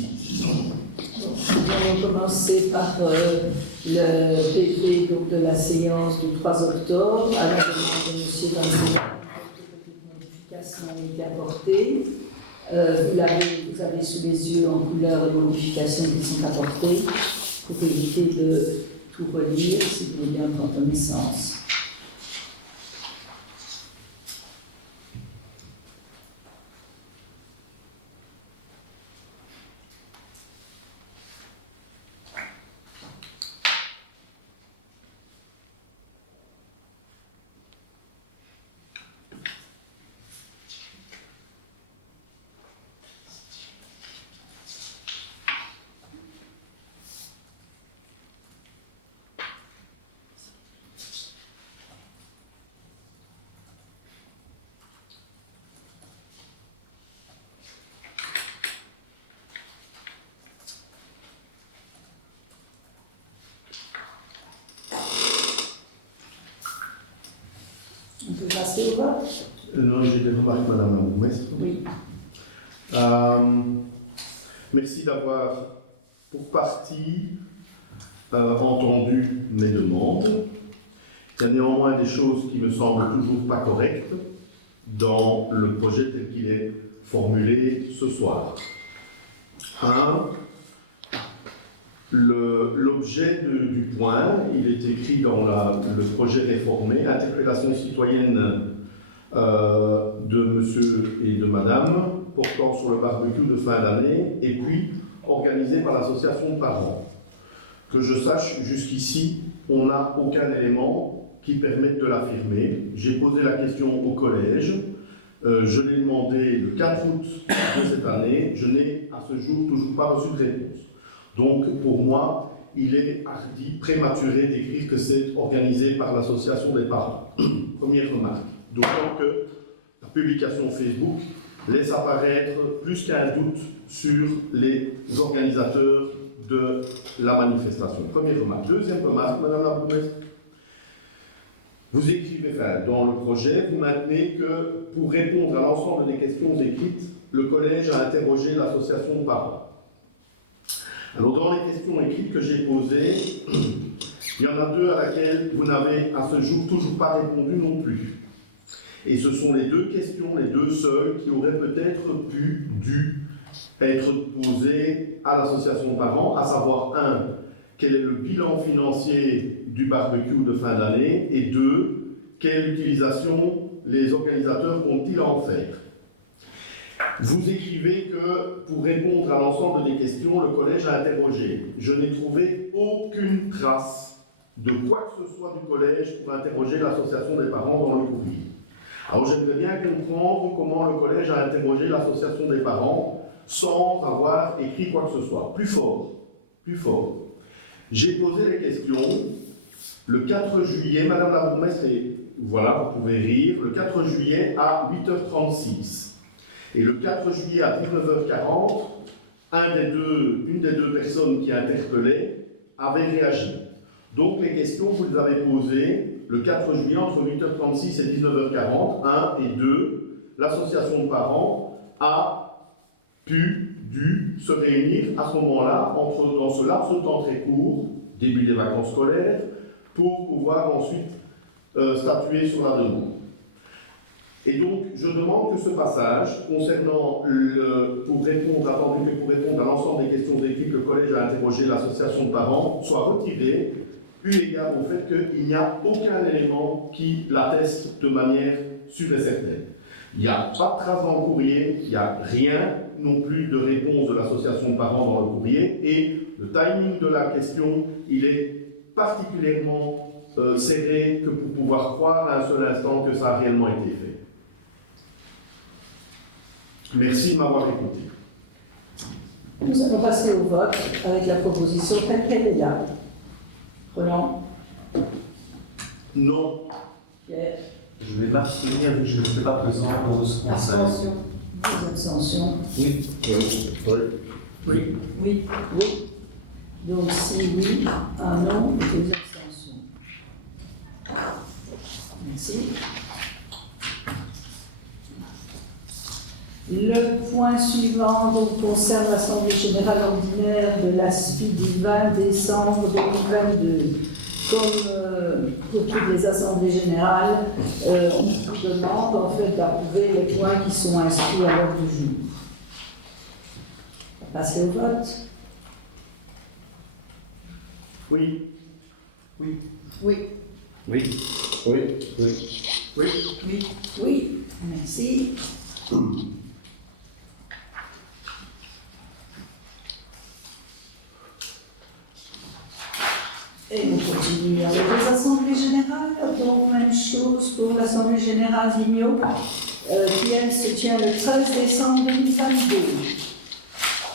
Merci. Nous allons commencer par le PV donc, de la séance du 3 octobre, à la demande de M. Danzé. Quelques petites modifications ont été apportées. Vous avez sous les yeux en couleur les modifications qui sont apportées pour éviter de tout relire, si vous voulez bien prendre connaissance. On peut passer au vote? Non, j'ai des remarques, Madame la bourgmestre. Oui. Merci d'avoir, pour partie, entendu mes demandes. Il y a néanmoins des choses qui me semblent toujours pas correctes dans le projet tel qu'il est formulé ce soir. L'objet du point, il est écrit dans le projet réformé, interpellation citoyenne de monsieur et de madame, portant sur le barbecue de fin d'année, et puis organisé par l'association de parents. Que je sache, jusqu'ici, on n'a aucun élément qui permette de l'affirmer. J'ai posé la question au collège, je l'ai demandé le 4 août de cette année, je n'ai à ce jour toujours pas reçu de réponse. Donc, pour moi, il est hardi, prématuré d'écrire que c'est organisé par l'association des parents. Première remarque. D'autant que la publication Facebook laisse apparaître plus qu'un doute sur les organisateurs de la manifestation. Première remarque. Deuxième remarque, Madame la bourgmestre. Vous écrivez, dans le projet, vous maintenez que pour répondre à l'ensemble des questions écrites, le collège a interrogé l'association de parents. Alors, dans les questions écrites que j'ai posées, il y en a deux à laquelle vous n'avez à ce jour toujours pas répondu non plus. Et ce sont les deux questions, les deux seules, qui auraient peut-être dû être posées à l'association de parents, à savoir, un, quel est le bilan financier du barbecue de fin d'année, et deux, quelle utilisation les organisateurs vont-ils en faire. Vous écrivez que pour répondre à l'ensemble des questions, le collège a interrogé. Je n'ai trouvé aucune trace de quoi que ce soit du collège pour interroger l'association des parents dans le courrier. Alors j'aimerais bien comprendre comment le collège a interrogé l'association des parents sans avoir écrit quoi que ce soit. Plus fort. J'ai posé les questions le 4 juillet, Madame la bourgmestre, et voilà, vous pouvez rire, le 4 juillet à 8h36. Et le 4 juillet à 19h40, une des deux personnes qui interpellait avait réagi. Donc les questions, vous les avez posées le 4 juillet entre 8h36 et 19h40, 1 et 2. L'association de parents a dû se réunir à ce moment-là, dans ce laps de temps très court, début des vacances scolaires, pour pouvoir ensuite statuer sur la demande. Et donc, je demande que ce passage, concernant pour répondre à l'ensemble des questions écrites que le collège a interrogé l'association de parents, soit retiré, eu égard au fait qu'il n'y a aucun élément qui l'atteste de manière sûre et certaine. Il n'y a pas de trace dans le courrier, il n'y a rien non plus de réponse de l'association de parents dans le courrier, et le timing de la question, il est particulièrement serré que pour pouvoir croire à un seul instant que ça a réellement été fait. Merci de m'avoir écouté. Nous allons passer au vote avec la proposition telle qu'elle est là. Roland? Non. Pierre? Je vais m'abstenir vu que je ne suis pas présent pour ce conseil. Abstention. Deux abstentions. Oui. Donc si oui, un non, deux abstentions. Merci. Le point suivant donc, concerne l'Assemblée générale ordinaire de l'ASPI du 20 décembre 2022. Comme pour toutes les assemblées générales, on vous demande en fait d'approuver les points qui sont inscrits à l'ordre du jour. On va passer au vote. Oui. Oui. Oui. Oui. Oui. Oui. Oui. Merci. Et on continue avec les assemblées générales. Donc, même chose pour l'Assemblée générale d'Igno, qui elle se tient le 13 décembre 2022.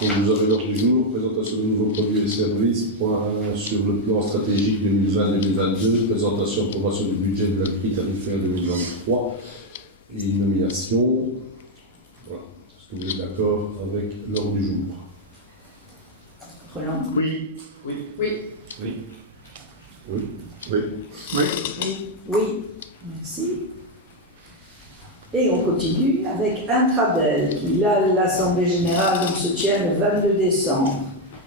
Donc vous avez l'ordre du jour, présentation de nouveaux produits et services, point sur le plan stratégique 2020-2022, présentation approbation du budget de la grille tarifaire 2023 et une nomination. Voilà. Est-ce que vous êtes d'accord avec l'ordre du jour? Roland. Oui. Oui. Oui. Oui. Oui. Oui. Oui. Merci. Et on continue avec Intradel, qui là, l'Assemblée générale donc, se tient le 22 décembre.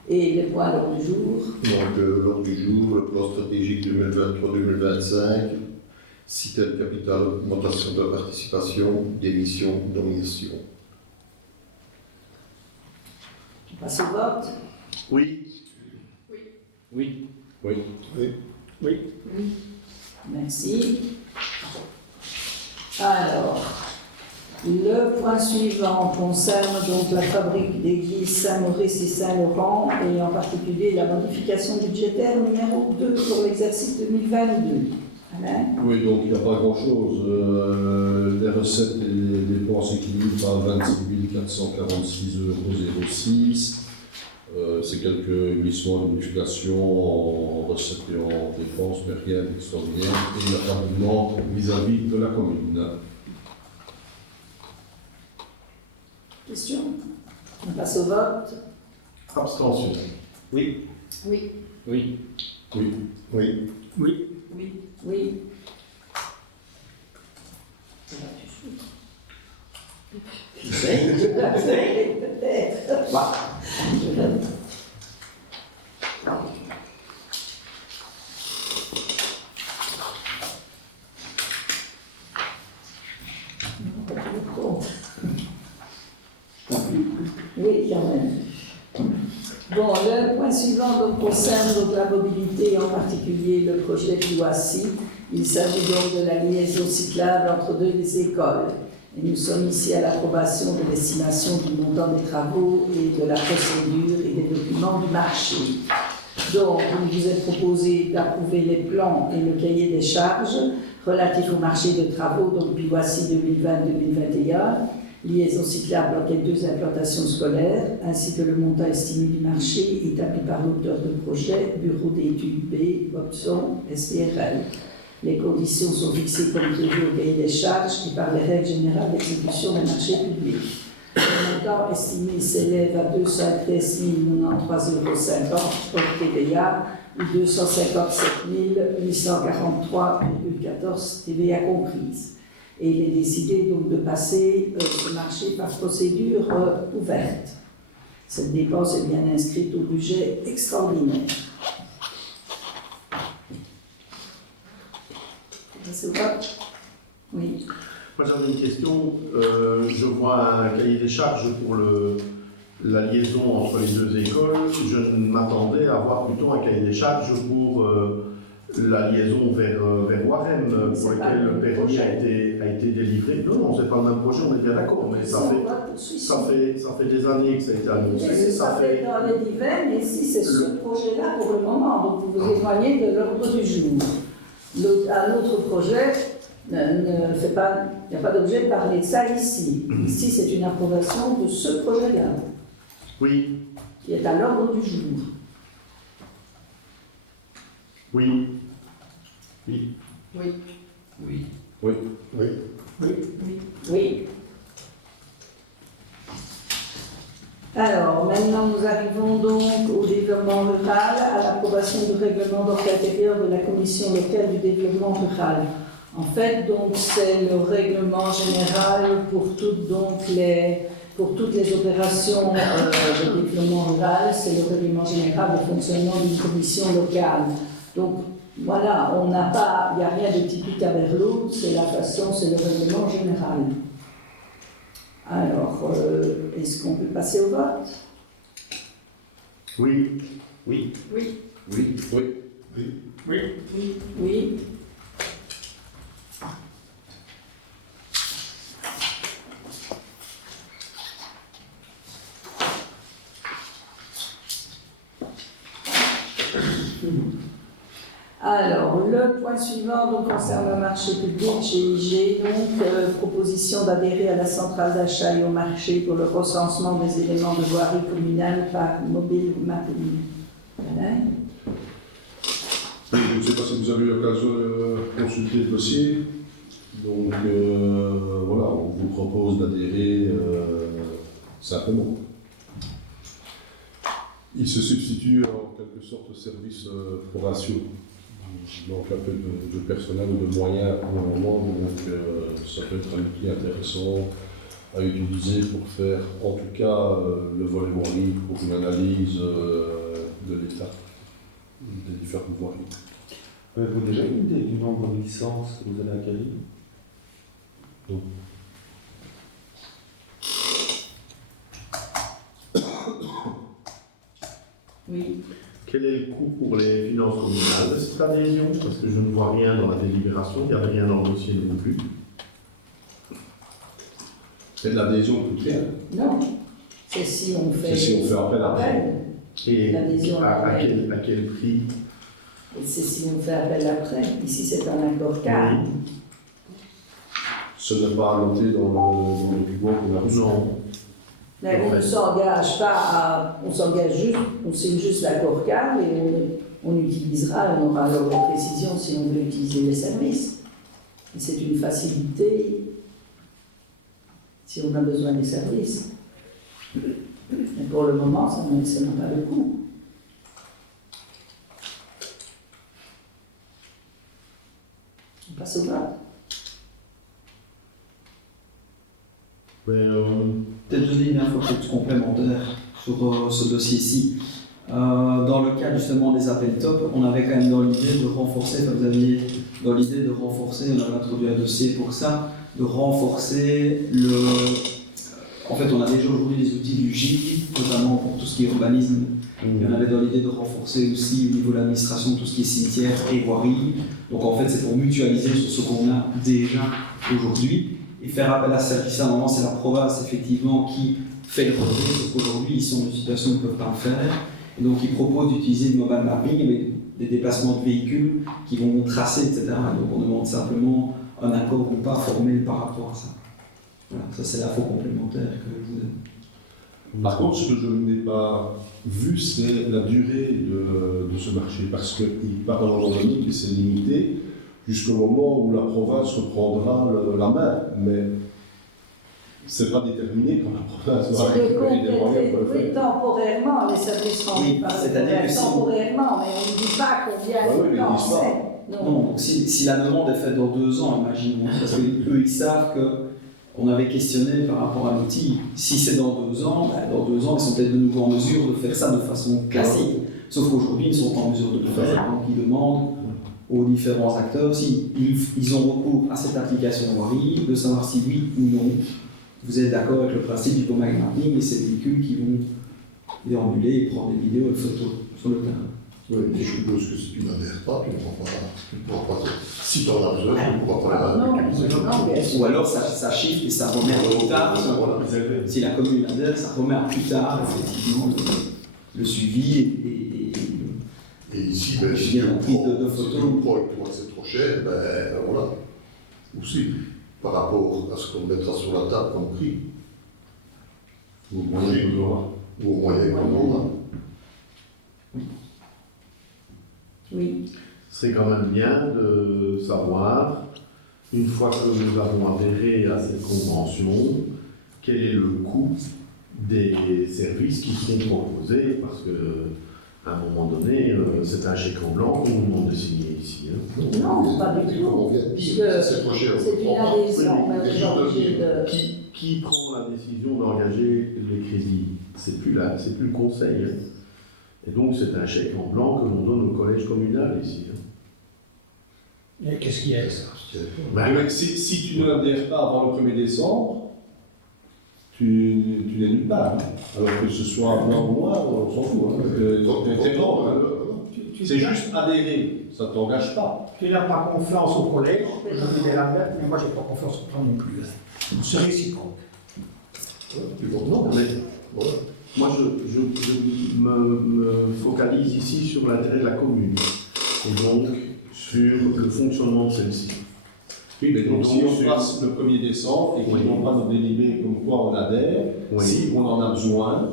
Et les points à l'ordre du jour. Donc, lors du jour, le plan stratégique 2023-2025, cite capital, augmentation de la participation, démission, domination. On passe au vote. Oui. Oui. Oui. Oui. Merci. Alors, le point suivant concerne donc la fabrique d'églises Saint-Maurice et Saint-Laurent et en particulier la modification budgétaire numéro 2 pour l'exercice 2022. Alain? Oui, donc il n'y a pas grand-chose. Les recettes et les dépenses équilibrent à 26 446,06 €. C'est quelques glissements de modifications en recettes et en dépenses, mais rien d'extraordinaire. Et il n'y a pas de demande vis-à-vis de la commune. Question? On passe au vote. Abstention. Oui. Oui. Oui. Oui. Oui. Oui. Oui. Oui. Qui sait? Peut-être. Oui, quand même. Bon, le point suivant donc, concerne donc, la mobilité, et en particulier le projet Piloissy. Il s'agit donc de la liaison cyclable entre deux des écoles. Et nous sommes ici à l'approbation de l'estimation du montant des travaux et de la procédure et des documents du marché. Donc, il vous est proposé d'approuver les plans et le cahier des charges relatifs au marché de travaux, donc Piloissy 2020-2021, liaison cyclable entre les deux implantations scolaires, ainsi que le montant estimé du marché établi par l'auteur de projet, Bureau d'études B, Bobson, SPRL. Les conditions sont fixées comme prévu au cahier des charges et par les règles générales d'exécution des marchés publics. Le montant estimé s'élève à 213 093,50 € hors TVA ou 257 843,14 € TVA comprise. Et il est décidé donc de passer ce marché par procédure ouverte. Cette dépense est bien inscrite au budget extraordinaire. C'est ça? Oui. Moi j'avais une question. Je vois un cahier des charges pour la liaison entre les deux écoles. Je m'attendais à voir plutôt un cahier des charges pour la liaison vers Warem, pour lequel le permis a été délivré. Non, c'est pas le même projet, on est bien d'accord, mais ça fait des années que ça a été annoncé. Ça fait dans les divers, mais si c'est ce projet-là pour le moment, donc vous vous éloignez de l'ordre du jour. Un autre projet ne fait pas, il n'y a pas d'objet de parler de ça ici. Ici, c'est une approbation de ce projet-là. Oui. Qui est à l'ordre du jour. Oui. Oui. Oui. Oui. Oui. Alors, maintenant, nous arrivons donc au développement rural, à l'approbation du règlement d'ordre intérieur de la Commission locale du développement rural. En fait, donc, c'est le règlement général pour toutes donc, les pour toutes les opérations de développement rural, c'est le règlement général de fonctionnement d'une commission locale. Donc voilà, il n'y a rien de typique à Berlot, c'est la façon, c'est le règlement général. Alors, est-ce qu'on peut passer au vote? Oui. Oui. Oui. Oui. Oui. Oui. Oui. Alors, le point suivant donc, concerne le marché public, GIG, donc proposition d'adhérer à la centrale d'achat et au marché pour le recensement des éléments de voirie communale par mobile mapping. Voilà. Je ne sais pas si vous avez eu l'occasion de consulter le dossier. Donc voilà, on vous propose d'adhérer simplement. Il se substitue en quelque sorte au service Proratio. Donc un peu de personnel ou de moyens pour le moment, donc ça peut être un outil intéressant à utiliser pour faire en tout cas le volet voirie pour une analyse de l'état des différentes voiries. Avez-vous déjà une idée du nombre de licences que vous allez acquérir? Donc, Oui. Quel est le coût pour les finances communales de cette adhésion? Parce que je ne vois rien dans la délibération, il n'y avait rien dans le dossier non plus. c'est de l'adhésion coûte rien. Non. C'est si on fait. C'est si on fait appel à appel. Et L'adhésion à quel prix? C'est si on fait appel après. Ici, c'est un accord cadre. Ce n'est pas annoté dans le document qu'on a reçu. Non. Mais on ne s'engage pas à. On s'engage juste, on signe juste l'accord cadre et on utilisera, on aura alors la précision si on veut utiliser les services. Et c'est une facilité si on a besoin des services. Mais pour le moment, ça n'a pas le coût. On passe au vote. Peut-être donner une info peut-être complémentaire sur ce dossier-ci. Dans le cas justement des appels top, on avait quand même dans l'idée de renforcer, comme vous aviez dans l'idée de renforcer, on avait introduit un dossier pour ça, de renforcer en fait, on a déjà aujourd'hui les outils du GIG, notamment pour tout ce qui est urbanisme. Et on avait dans l'idée de renforcer aussi au niveau de l'administration tout ce qui est cimetière et voirie. Donc en fait, c'est pour mutualiser sur ce qu'on a déjà aujourd'hui et faire appel à ce service. À un moment, c'est la province effectivement qui fait le relevé, sauf qu'aujourd'hui, ils sont dans une situation où ils ne peuvent pas le faire. Et donc, ils proposent d'utiliser le mobile mapping avec des déplacements de véhicules qui vont tracer, etc. Donc, on demande simplement un accord ou pas formel par rapport à ça. Voilà, ça c'est l'info complémentaire que je vous donne. Par contre, ce que je n'ai pas vu, c'est la durée de ce marché, parce qu'il part en Jordanie et c'est limité jusqu'au moment où la province reprendra la main. Mais c'est pas déterminé quand la province va C'est de récupérer des moyens pour le compléter faire. temporairement les services rendus Oui, par le c'est-à-dire gouvernement. que si- Temporairement, mais on ne dit pas combien Bah oui, de mais temps ils disent pas. c'est. Non, donc si la demande est faite dans 2 ans, imaginons, parce qu'eux ils savent qu'on avait questionné par rapport à l'outil, si c'est dans 2 ans, dans 2 ans ils sont peut-être de nouveau en mesure de faire ça de façon classique. Sauf qu'aujourd'hui ils sont pas en mesure de le faire, donc ils demandent aux différents acteurs si ils ont recours à cette application voirie, de savoir si oui ou non vous êtes d'accord avec le principe du mobile mapping et ces véhicules qui vont déambuler et prendre des vidéos et photos sur le terrain. Oui, mais je suppose que si tu n'adhères pas, tu ne pourras pas. Si tu en as besoin, tu ne pourras pas Non, utiliser. non, bien sûr. Ou alors ça chiffre et ça remet à plus tard. Voilà. Si la commune adhère, ça remet à plus tard effectivement le suivi Et ici, ben, Je si viens tu en prise de le photos. prends et que tu vois que c'est trop cher, ben voilà. Aussi, par rapport à ce qu'on mettra sur la table comme prix, Au moyen qu'on aura. ou au moyen qu'on aura. Oui. Ce serait quand même bien de savoir, une fois que nous avons adhéré à cette convention, quel est le coût des services qui sont proposés, parce que à un moment donné, c'est un chèque en blanc qu'on nous demande de signer ici. Hein. Non, pas du Comme on tout. vient de Puisque dire, c'est trop cher. c'est une adhésion, Oui, mais on mais est juste obligé dire, de. qui prend la décision d'engager les crédits? C'est plus le conseil. Hein. Et donc c'est un chèque en blanc que l'on donne au collège communal ici. Hein. Et qu'est-ce qu'il y a ça? Mais si tu n'adhères pas avant le 1er décembre, tu n'es nulle part. Hein. Alors que ce soit blanc ou noir, on s'en fout. Hein. T'es mort, hein. C'est juste adhérer, ça ne t'engage pas. Tu n'as pas confiance au collège, je disais la bête, mais moi j'ai pas confiance au toi non plus. C'est réciproque. Non, mais voilà. Moi je me focalise ici sur l'intérêt de la commune et donc sur le fonctionnement de celle-ci. Oui, mais donc, Donc, si on passe le 1er décembre et qu'ils n'ont pas nos délibérés comme quoi on adhère, Oui. si on en a besoin,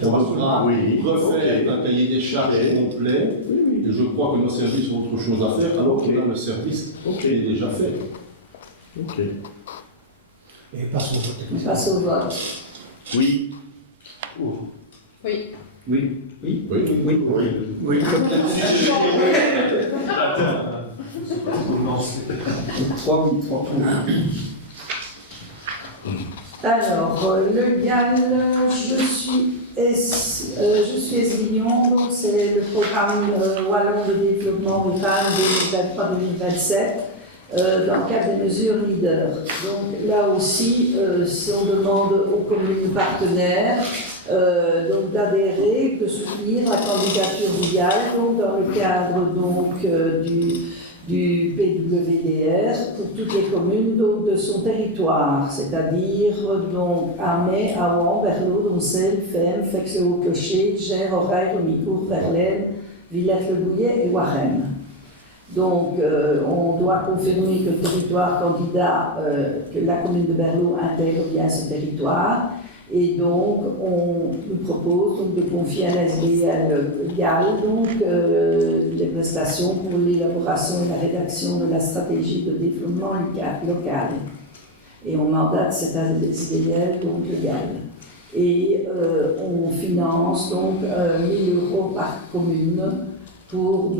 on devra Oui. refaire Ok. un cahier des charges complet. Et je crois que nos services ont autre chose à faire, alors que là, le service est déjà fait. Ok. Et passe au vote. On passe au vote. Oui. Oui. Oui. Oui. Oui. Oui, comme 3 oui, 3 pour. Alors, le GAL, je suis Esguillon, donc c'est le programme wallon de développement rural 2023-2027 dans le cadre des mesures leaders. Donc là aussi, on demande aux communes partenaires donc d'adhérer, de soutenir la candidature du GAL, donc dans le cadre donc, du PWDR pour toutes les communes donc, de son territoire, c'est-à-dire donc Armay, Awan, Berlot, Doncel, Femme, Fex-le-Haut-Clocher, Gers, Oreille, Remicourt, Verlaine, Villette-le-Bouillet et Waremme. Donc on doit confirmer que le territoire candidat, que la commune de Berlot intègre bien ce territoire. Et donc, on nous propose donc, de confier à l'SBL GAL les prestations pour l'élaboration et la rédaction de la stratégie de développement local. Et on mandate cet SBL, donc le GAL. Et on finance donc 1 000 € par commune pour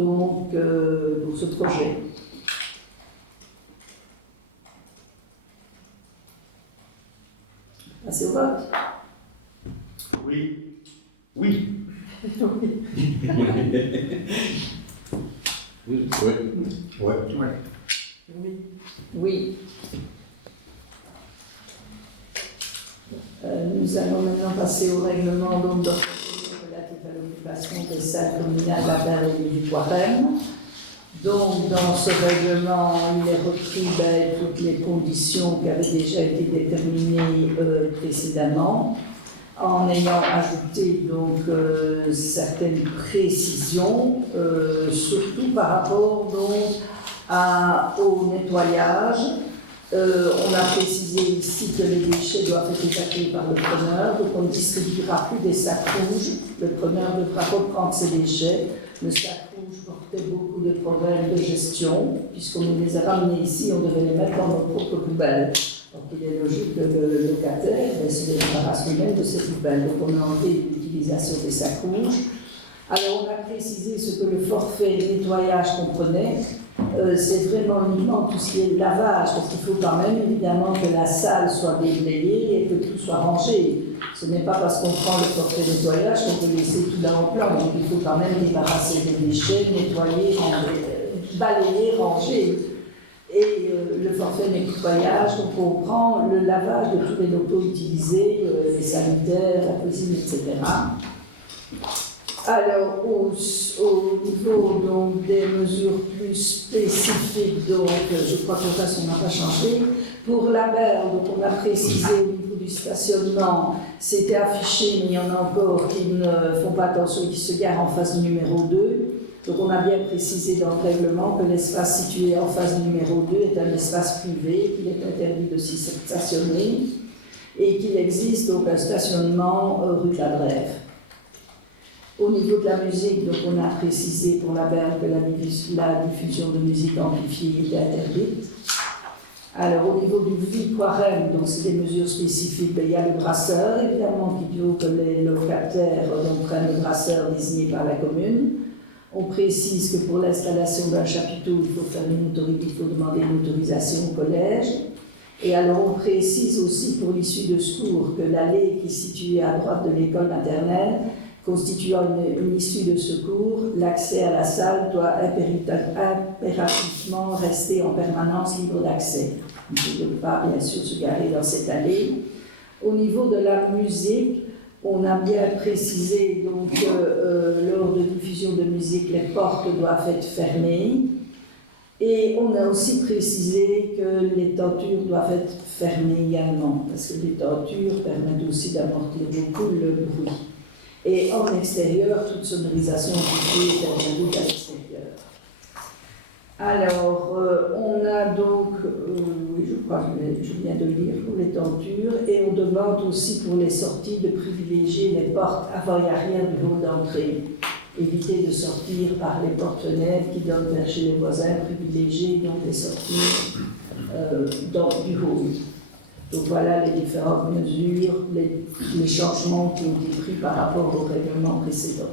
ce projet. Passer au vote. Oui. Oui. Oui. Oui. Nous allons maintenant passer au règlement donc, relatif à l'occupation des salles communales à Berlin et du Waremme. Donc, dans ce règlement, il est repris toutes les conditions qui avaient déjà été déterminées précédemment, en ayant ajouté donc, certaines précisions, surtout par rapport donc, au nettoyage. On a précisé ici que les déchets doivent être évacués par le preneur, donc on ne distribuera plus des sacs rouges. Le preneur devra reprendre ses déchets. Le sac rouge portait beaucoup de problèmes de gestion, puisqu'on nous les a ramenés ici, on devait les mettre dans nos propres poubelles. Donc il est logique que le locataire se débarrasse lui-même de ses poubelles. Donc on a enlevé l'utilisation des sacs rouges. Alors on a précisé ce que le forfait nettoyage comprenait. C'est vraiment uniquement tout ce qui est lavage, parce qu'il faut quand même évidemment que la salle soit déblayée et que tout soit rangé. Ce n'est pas parce qu'on prend le forfait nettoyage qu'on peut laisser tout là en plan. Donc il faut quand même débarrasser des déchets, nettoyer, balayer, ranger. Et le forfait nettoyage, donc on prend le lavage de tous les locaux utilisés, les sanitaires, la cuisine, etc. Alors, au niveau donc, des mesures plus spécifiques, donc, je crois que le reste, on n'a pas changé. Pour la berge, donc, on a précisé au niveau du stationnement, c'était affiché, mais il y en a encore qui ne font pas attention et qui se garent en face du numéro 2. Donc, on a bien précisé dans le règlement que l'espace situé en face du numéro 2 est un espace privé, qu'il est interdit de s'y stationner et qu'il existe donc un stationnement rue de la Drève. Au niveau de la musique, donc on a précisé pour la berge que la diffusion de musique amplifiée était interdite. Alors au niveau du VIC-Waremme, donc c'est des mesures spécifiques, il y a le brasseur, évidemment, qu'il faut que les locataires prennent le brasseur désigné par la commune. On précise que pour l'installation d'un chapiteau, il faut demander une autorisation au collège. Et alors on précise aussi pour l'issue de secours que l'allée qui est située à droite de l'école maternelle, constituant une issue de secours, l'accès à la salle doit impérativement rester en permanence libre d'accès. On ne peut pas bien sûr se garer dans cette allée. Au niveau de la musique, on a bien précisé donc lors de diffusion de musique, les portes doivent être fermées. Et on a aussi précisé que les tentures doivent être fermées également, parce que les tentures permettent aussi d'amortir beaucoup le bruit. Et en extérieur, toute sonorisation diffusée est interdite à l'extérieur. Alors, on a donc, oui, je crois que je viens de le lire pour les tentures, et on demande aussi pour les sorties de privilégier les portes avant et arrière du hall d'entrée. Éviter de sortir par les portes-fenêtres qui donnent vers chez les voisins, privilégier donc les sorties du hall. Donc voilà les différentes mesures, les changements qui ont été pris par rapport au règlement précédent.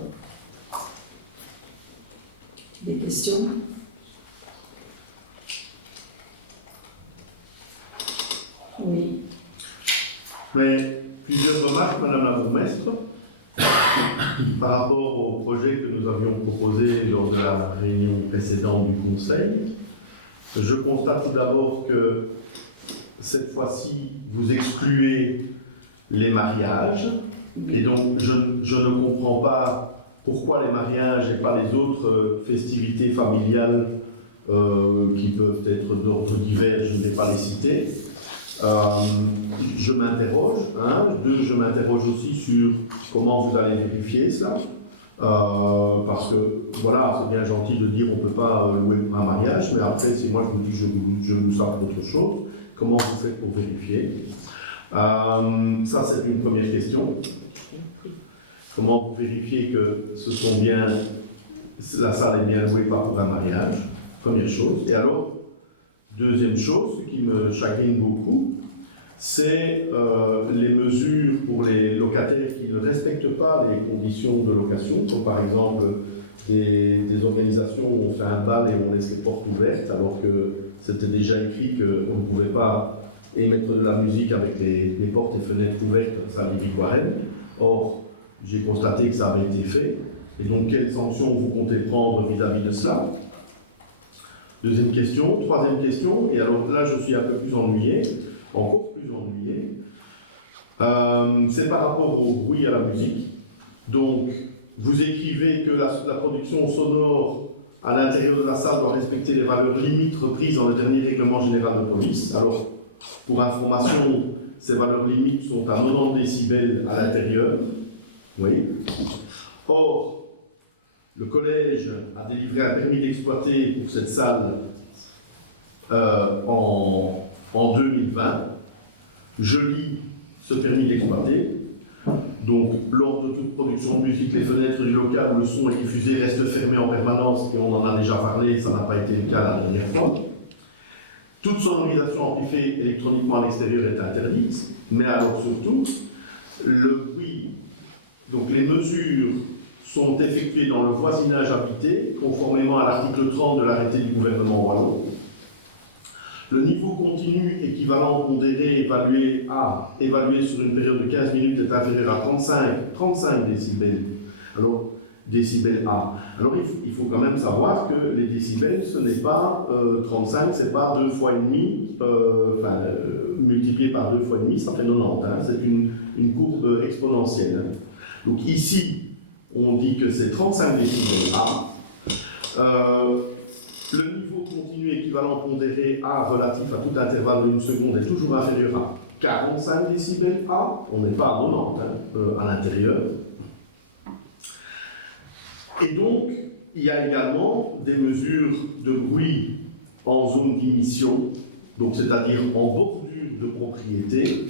Des questions? Oui. Mais plusieurs remarques, Madame la bourgmestre, par rapport au projet que nous avions proposé lors de la réunion précédente du Conseil. Je constate tout d'abord que cette fois-ci, vous excluez les mariages, et donc je ne comprends pas pourquoi les mariages et pas les autres festivités familiales qui peuvent être d'ordre divers, je ne vais pas les citer. Je m'interroge, je m'interroge aussi sur comment vous allez vérifier cela, parce que voilà, c'est bien gentil de dire on ne peut pas louer un mariage, mais après, si moi je vous dis je loue ça pour autre chose, comment vous faites pour vérifier? Ça, c'est une première question. Comment vous vérifiez que ce sont bien, la salle est bien louée, pas pour un mariage? Première chose. Et alors, deuxième chose, ce qui me chagrine beaucoup, c'est les mesures pour les locataires qui ne respectent pas les conditions de location, comme par exemple des organisations où on fait un bal et on laisse les portes ouvertes, alors que c'était déjà écrit qu'on ne pouvait pas émettre de la musique avec les portes et fenêtres ouvertes, ça à Livy-Guarenne. Or, j'ai constaté que ça avait été fait. Et donc, quelles sanctions vous comptez prendre vis-à-vis de cela? Deuxième question. Troisième question, et alors là je suis un peu plus ennuyé, encore plus ennuyé, c'est par rapport au bruit à la musique. Donc, vous écrivez que la production sonore à l'intérieur de la salle doit respecter les valeurs limites reprises dans le dernier règlement général de police. Alors, pour information, ces valeurs limites sont à 90 décibels à l'intérieur. Oui. Or, le collège a délivré un permis d'exploiter pour cette salle en 2020. Je lis ce permis d'exploiter. Donc, lors de toute production de musique, les fenêtres du local où le son est diffusé restent fermées en permanence, et on en a déjà parlé, ça n'a pas été le cas la dernière fois. Toute sonorisation amplifiée électroniquement à l'extérieur est interdite, mais alors surtout, le bruit, donc les mesures sont effectuées dans le voisinage habité, conformément à l'article 30 de l'arrêté du gouvernement wallon. Le niveau continu équivalent pondéré évalué sur une période de 15 minutes est inférieur à 35 décibels. Alors, décibels A. Alors, il faut quand même savoir que les décibels, ce n'est pas 35, c'est pas 2 fois et demi, multiplié par 2 fois et demi, ça fait 90. C'est une courbe exponentielle. Donc ici, on dit que c'est 35 décibels A. Le niveau continu équivalent pondéré A relatif à tout intervalle de 1 seconde est toujours inférieur à 45 décibels A. On n'est pas à 90 à l'intérieur. Et donc, il y a également des mesures de bruit en zone d'émission, donc c'est-à-dire en bordure de propriété,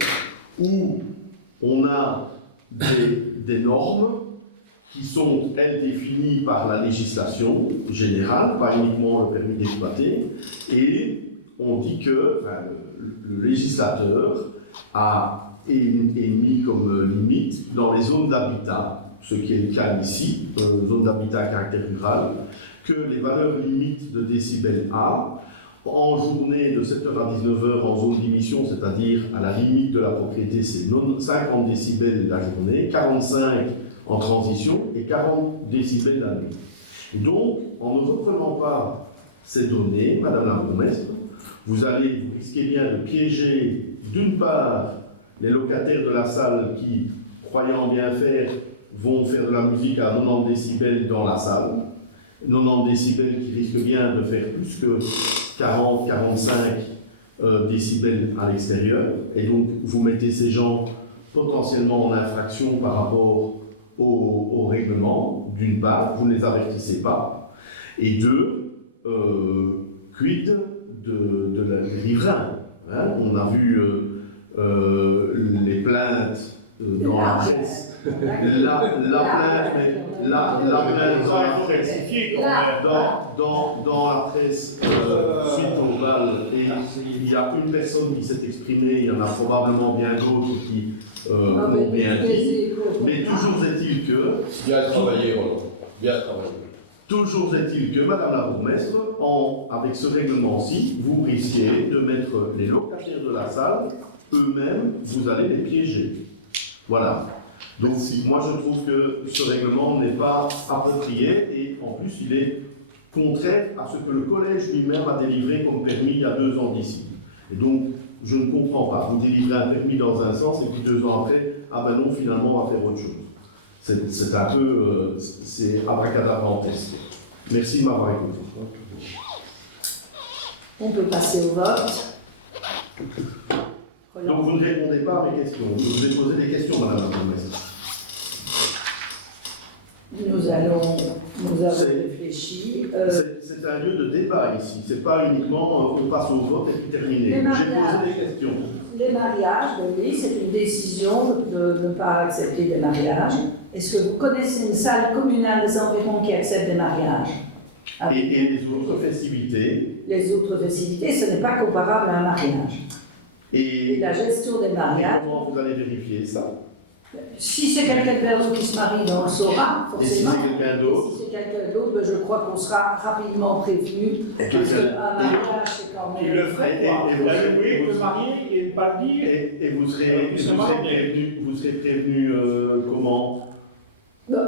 où on a des normes qui sont, elles, définies par la législation générale, pas uniquement le permis d'exploiter, et on dit que le législateur a émis comme limite dans les zones d'habitat, ce qui est le cas ici, zone d'habitat à caractère rural, que les valeurs limites de décibels A En journée de 7h à 19h en zone d'émission, c'est-à-dire à la limite de la propriété, c'est 50 décibels la journée, 45 en transition et 40 décibels la nuit. Donc, en ne reprenant pas ces données, Madame la bourgmestre, vous risquez bien de piéger d'une part les locataires de la salle qui, croyant bien faire, vont faire de la musique à 90 décibels dans la salle. 90 décibels qui risquent bien de faire plus que 40-45 décibels à l'extérieur. Et donc, vous mettez ces gens potentiellement en infraction par rapport au règlement. D'une part, vous ne les avertissez pas. Et deux, quid des riverains, hein? On a vu les plaintes dans la presse. La plainte dans la presse suite au bal, et il y a une personne qui s'est exprimée, il y en a probablement bien d'autres qui l'ont bien dit, mais toujours est-il que... Bien travaillé, Roland. Bien travaillé. Toujours est-il que, Madame la bourgmestre, avec ce règlement-ci, vous risquez de mettre les locataires de la salle, eux-mêmes, vous allez les piéger. Voilà. Donc, moi, je trouve que ce règlement n'est pas approprié et, en plus, il est contraire à ce que le collège lui-même a délivré comme permis il y a 2 ans d'ici. Et donc, je ne comprends pas. Vous délivrez un permis dans un sens et puis 2 ans après, ah ben non, finalement, on va faire autre chose. C'est un peu, c'est abracadabrantesque. Merci de m'avoir écouté. On peut passer au vote. Donc vous ne répondez pas à mes questions. Je vous ai posé des questions, Madame la bourgmestre. Nous avons réfléchi. C'est un lieu de débat ici. C'est pas uniquement on passe au vote et puis terminé. J'ai posé des questions. Les mariages, oui, c'est une décision de ne pas accepter des mariages. Est-ce que vous connaissez une salle communale des environs qui accepte des mariages? Et les autres festivités. Les autres festivités, ce n'est pas comparable à un mariage. Et la gestion des mariages. Comment vous allez vérifier ça? Si c'est quelqu'un de Berlot qui se marie, on le saura, forcément. Et si c'est quelqu'un d'autre? Si c'est quelqu'un d'autre, ben, je crois qu'on sera rapidement prévenu. Parce qu'un mariage, c'est quand même. Il le ferait. Il peut marier et ne pas le dire. Et vous serez prévenu comment?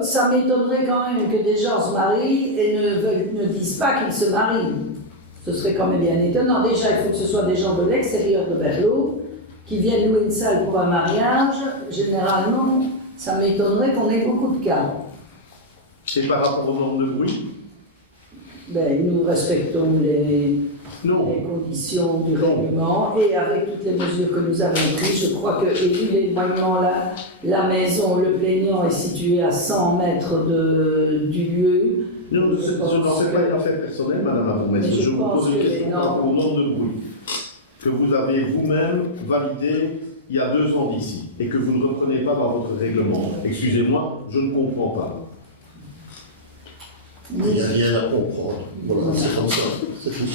Ça m'étonnerait quand même que des gens se marient et ne disent pas qu'ils se marient. Ce serait quand même bien étonnant. Déjà, il faut que ce soit des gens de l'extérieur de Berlot qui viennent louer une salle pour un mariage. Généralement, ça m'étonnerait qu'on ait beaucoup de cas. C'est par rapport aux normes de bruit? Ben, nous respectons les conditions du règlement et avec toutes les mesures que nous avons prises, je crois que, et vu l'éloignement, la maison, le plaignant est situé à 100 mètres du lieu. Non, ce n'est pas une affaire personnelle, Madame la bourgmestre. Je vous pose une question par rapport aux normes de bruit que vous avez vous-même validé il y a 2 ans d'ici et que vous ne reprenez pas par votre règlement. Excusez-moi, je ne comprends pas. Il n'y a rien à comprendre. Voilà, c'est comme ça. C'est tout.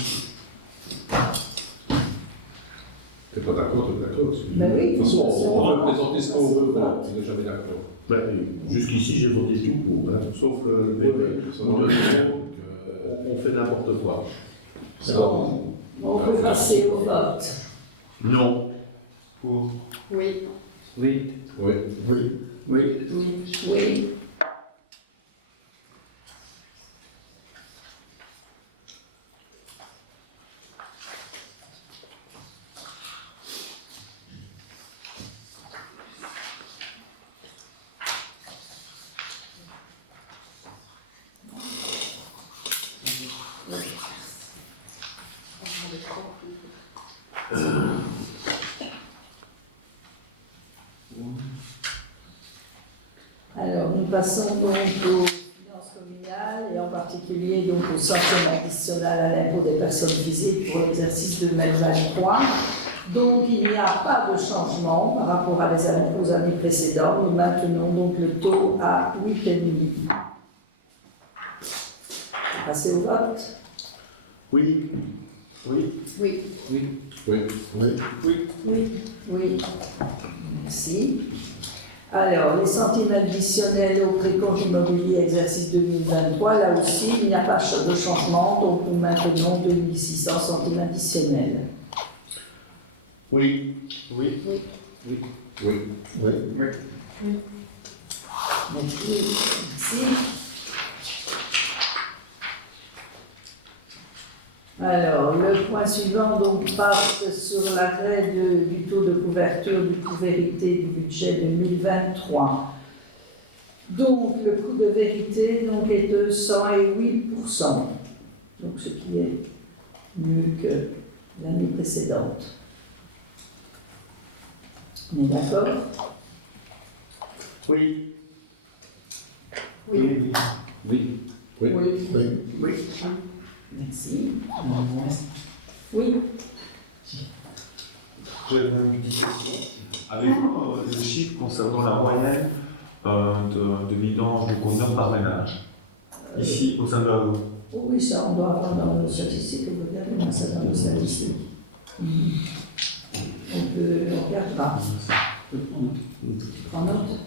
Tu n'es pas d'accord, tu es d'accord. Ben oui. De toute façon, on peut présenter ce qu'on veut, voilà, on n'est jamais d'accord. Ben, jusqu'ici, j'ai voté tout pour, hein, sauf le on fait n'importe quoi. On peut passer au vote. Non. Pour. Oui. Oui. Oui. Oui. Oui. Oui. Alors, nous passons donc aux finances communales et en particulier donc au centième additionnel à l'impôt des personnes physiques pour l'exercice 2023. Donc, il n'y a pas de changement par rapport aux années précédentes. Nous maintenons donc le taux à 8,5. Passer au vote. Oui. Oui. Oui. Oui. Oui. Oui. Oui. Oui. Oui. Merci. Alors, les centimes additionnels au précompte immobilier exercice 2023, là aussi, il n'y a pas de changement, donc nous maintenons 2600 centimes additionnels. Oui. Oui. Oui. Oui. Oui. Merci. Alors, le point suivant donc porte sur l'arrêt du taux de couverture du coût vérité du budget 2023. Donc, le coût de vérité donc, est de 108%, donc ce qui est mieux que l'année précédente. On est d'accord? Oui. Oui. Oui. Oui. Oui. Merci. Oui. J'avais une petite question. Avez-vous le chiffre concernant la moyenne de vidange de conteneurs par ménage ici au sein de la zone? Oui, ça, on doit avoir dans nos statistiques. Regardez-moi ça dans nos statistiques. On regardera. Tu prends note?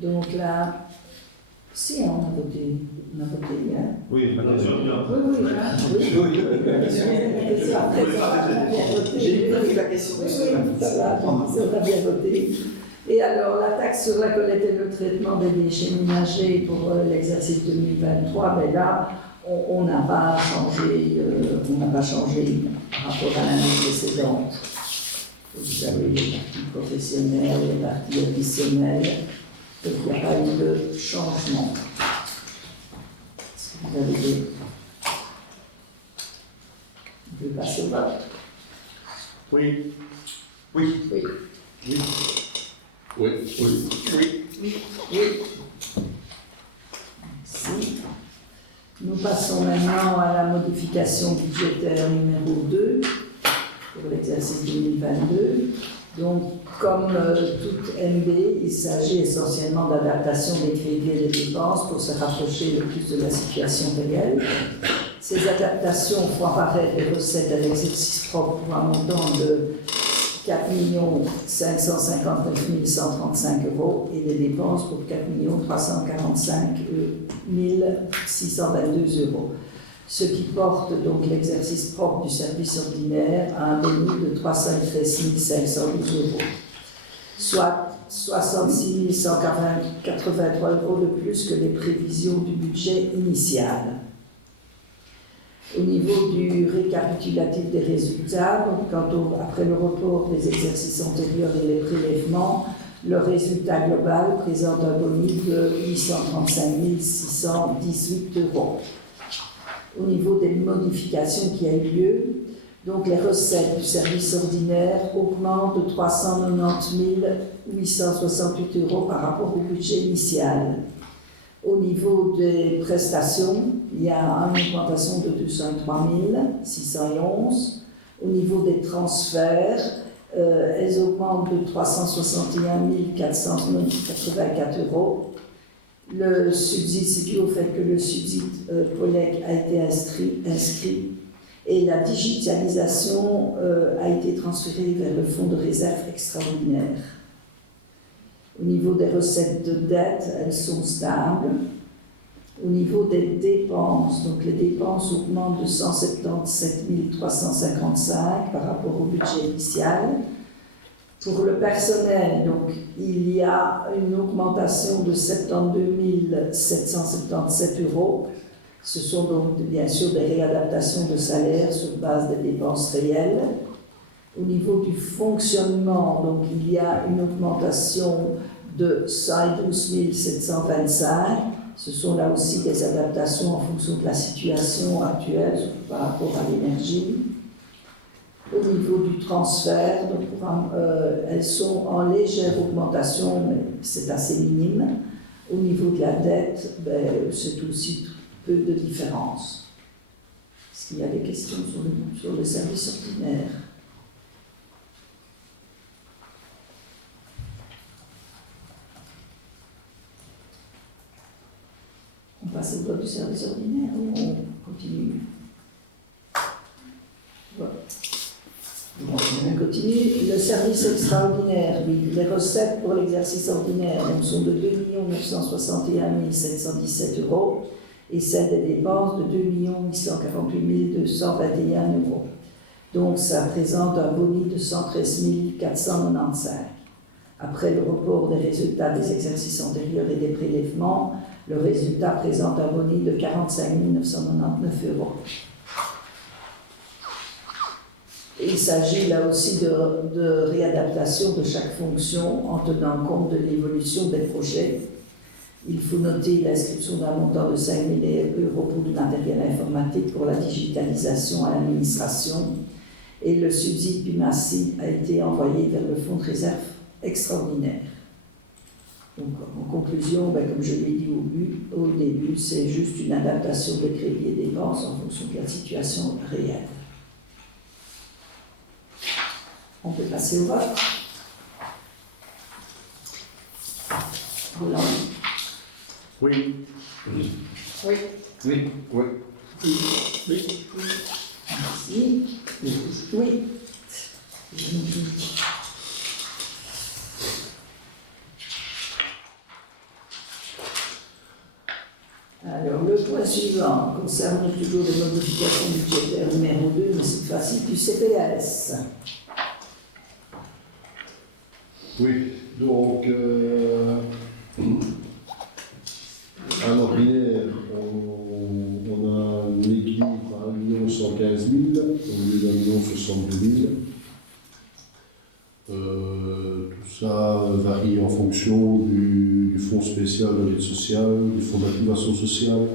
Donc là, si on a voté, hein. Oui, ma question. Oui, hein, oui. J'ai compris la question. Oui, ça va, on a bien voté. Et alors, la taxe sur la collecte et le traitement des déchets ménagers pour l'exercice 2023, ben là, on n'a pas changé, par rapport à l'année précédente. Vous avez les parties professionnelles, les parties additionnelles, donc il n'y a pas eu de changement. Est-ce que vous avez des... On peut passer au vote? Oui. Oui. Oui. Oui. Oui. Merci. Nous passons maintenant à la modification budgétaire numéro 2 pour l'exercice 2022. Donc, comme toute MB, il s'agit essentiellement d'adaptation des crédits et des dépenses pour se rapprocher le plus de la situation réelle. Ces adaptations font apparaître les recettes à l'exercice propre pour un montant de 4 559 135 € et des dépenses pour 4 345 622 €. Ce qui porte donc l'exercice propre du service ordinaire à un bénéfice de 313 512 €, soit 66 183 € de plus que les prévisions du budget initial. Au niveau du récapitulatif des résultats, donc après le report des exercices antérieurs et les prélèvements, le résultat global présente un bonus de 835 618 €. Au niveau des modifications qui a eu lieu, donc les recettes du service ordinaire augmentent de 390 868 € par rapport au budget initial. Au niveau des prestations, il y a une augmentation de 203 611. Au niveau des transferts, elles augmentent de 361 484 €. Le subside, c'est dû au fait que le subside POLEC a été inscrit et la digitalisation a été transférée vers le fonds de réserve extraordinaire. Au niveau des recettes de dette, elles sont stables. Au niveau des dépenses, donc les dépenses augmentent de 177 355 par rapport au budget initial. Pour le personnel, donc, il y a une augmentation de 72 777 €. Ce sont donc bien sûr des réadaptations de salaire sur base des dépenses réelles. Au niveau du fonctionnement, donc, il y a une augmentation de 112 725. Ce sont là aussi des adaptations en fonction de la situation actuelle, surtout par rapport à l'énergie. Au niveau du transfert, donc elles sont en légère augmentation, mais c'est assez minime. Au niveau de la dette, c'est aussi peu de différence. Est-ce qu'il y a des questions sur le service ordinaire? On passe au vote du service ordinaire ou on continue? Voilà. On continue. Le service extraordinaire, oui, les recettes pour l'exercice ordinaire donc, sont de 2 961 717 € et celles des dépenses de 2 848 221 €. Donc ça présente un boni de 113 495. Après le report des résultats des exercices antérieurs et des prélèvements, le résultat présente un boni de 45 999 €. Il s'agit là aussi de réadaptation de chaque fonction en tenant compte de l'évolution des projets. Il faut noter l'inscription d'un montant de 5 000 € pour du matériel informatique pour la digitalisation à l'administration et le subside PIMACI a été envoyé vers le fonds de réserve extraordinaire. Donc, en conclusion, comme je l'ai dit au début, c'est juste une adaptation des crédits et dépenses en fonction de la situation réelle. On peut passer au vote. Roland. Oui. Oui. Oui. Oui. Oui. Merci. Oui. Alors, le point suivant concerne toujours les modifications budgétaires numéro 2, mais cette fois-ci du CPS. Oui, donc, à l'ordinaire, on a un équilibre à 1 115 000 au lieu d'1 62 000. Tout ça varie en fonction du fonds spécial de l'aide sociale, du fonds d'activation sociale,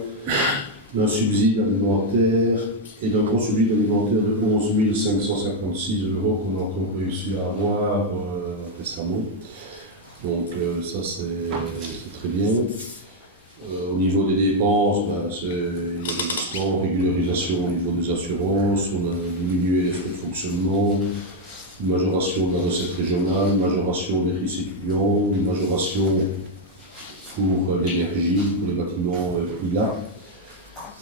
d'un subside alimentaire et d'un gros subside alimentaire de 11 556 € qu'on a encore réussi à avoir récemment. Donc ça c'est très bien. Au niveau des dépenses, c'est l'investissement, régularisation au niveau des assurances, on a diminué les frais de fonctionnement, une majoration de la recette régionale, une majoration des risques étudiants, une majoration pour l'énergie, pour les bâtiments ILA.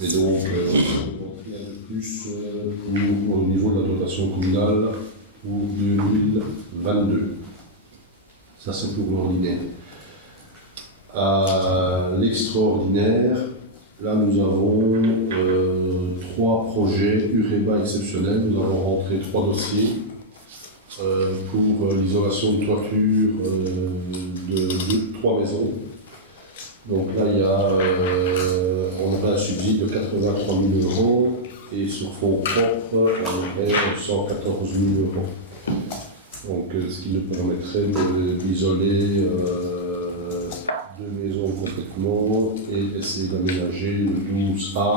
Et donc, rien de plus au niveau de la dotation communale pour 2022. Ça, c'est pour l'ordinaire. À l'extraordinaire, là, nous avons 3 projets UREBA exceptionnels. Nous avons rentré 3 dossiers pour l'isolation de toiture de 3 maisons. Donc là, on a un subside de 83 000 € et sur fonds propres, on est 114 000 €. Donc, ce qui nous permettrait d'isoler 2 maisons complètement et essayer d'aménager le 12A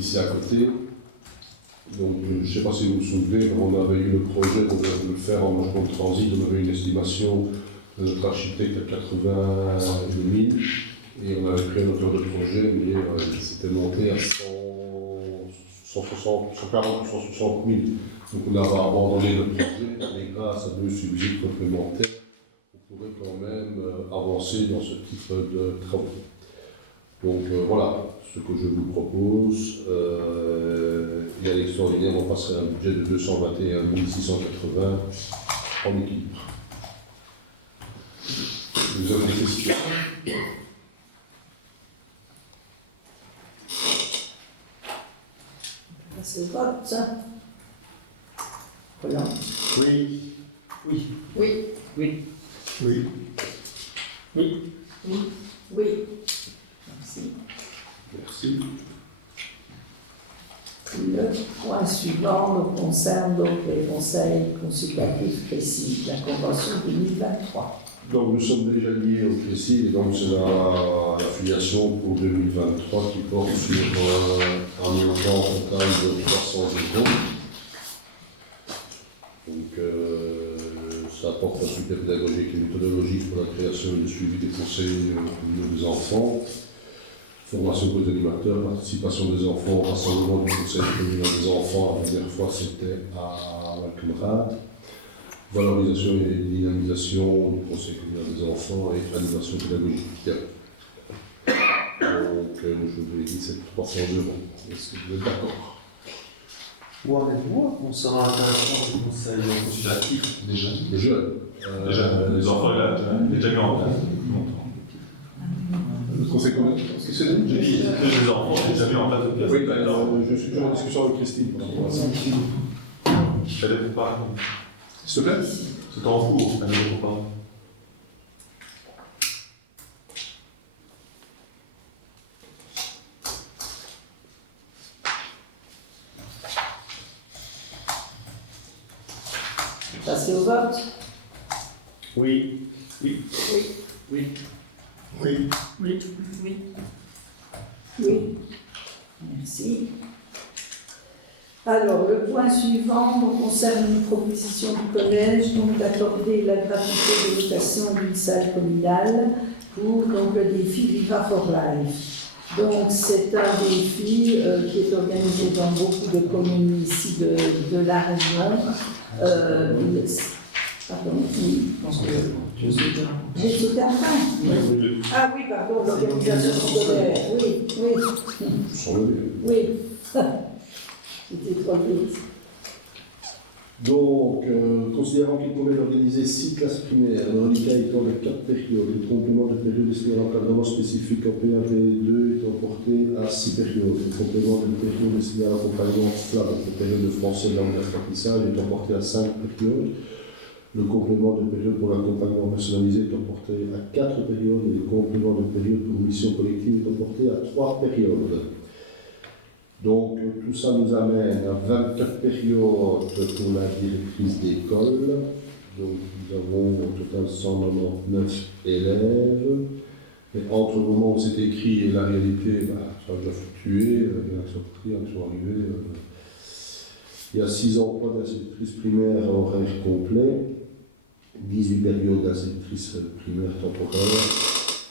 ici à côté. Donc, je ne sais pas si vous vous souvenez, quand on avait eu le projet de le faire en logement de transit, on avait une estimation de notre architecte à 80 000 et on avait pris un auteur de projet, mais il s'était monté à 140 ou 160 000. Donc on a abandonné le projet, mais grâce à 2 subsides complémentaires, on pourrait quand même avancer dans ce type de travaux. Donc voilà ce que je vous propose. Et à l'extraordinaire, on passerait à un budget de 221 680 en équilibre. Vous avez des questions? C'est le vote. Roland. Oui. Oui. Oui. Oui. Oui. Oui. Oui. Oui. Merci. Merci. Le point suivant nous concerne donc les conseils consultatifs précis, la convention 2023. Donc nous sommes déjà liés au Crécy et donc c'est l'affiliation pour 2023 qui porte sur un montant total de 300 €. Donc ça apporte un soutien pédagogique et méthodologique pour la création et le suivi des conseils communaux des enfants. formation pour les animateurs, participation des enfants au rassemblement du conseil communal des enfants. La dernière fois, c'était à Valkenrad. Valorisation et dynamisation du conseil communal des enfants et animation pédagogique. Donc, je vous l'ai dit, c'est 300 €. Est-ce que vous êtes d'accord? Où en êtes-vous concernant l'intégration du conseil consultatif des jeunes? Les jeunes. Les enfants, il a déjà mis en place. Le conseil communal. Qu'est-ce que c'est? J'ai dit que les enfants, j'ai déjà mis en place depuis Oui, assez longtemps. je suis toujours en discussion avec Christine par rapport à ça. Elle est pas. S'il te plaît? C'est en cours, elle ne pas. Passer au vote. Oui. Oui. Oui. Oui. Oui. Merci. Alors, le point suivant concerne une proposition du collège donc d'accorder la gratuité de location d'une salle communale pour donc, le défi Viva for Life. Donc, c'est un défi qui est organisé dans beaucoup de communes ici de la région. Pardon, oui. J'ai sauté un fin. Ah oui, pardon, l'organisation scolaire. Oui, oui. Oui. C'était trop vite. Donc, considérant qu'il convient d'organiser 6 classes primaires, le reliquat étant de 4 périodes, le complément de période destiné à l'encadrement spécifique en P1 P2 étant porté à 6 périodes, le complément de période destiné à l'accompagnement FLAB, la période de français langue d'apprentissage étant porté à 5 périodes, le complément de période pour l'accompagnement personnalisé étant porté à 4 périodes et le complément de période pour mission collective étant porté à 3 périodes. Donc, tout ça nous amène à 24 périodes pour la directrice d'école. Donc, nous avons au total 199 élèves. Et entre le moment où c'est écrit et la réalité, ça a déjà fluctué. Il y en a qui sont pris, il y en a qui sont arrivés. Il y a 6 emplois d'institutrice primaire à horaire complet, 18 périodes d'institutrice primaire temporaire.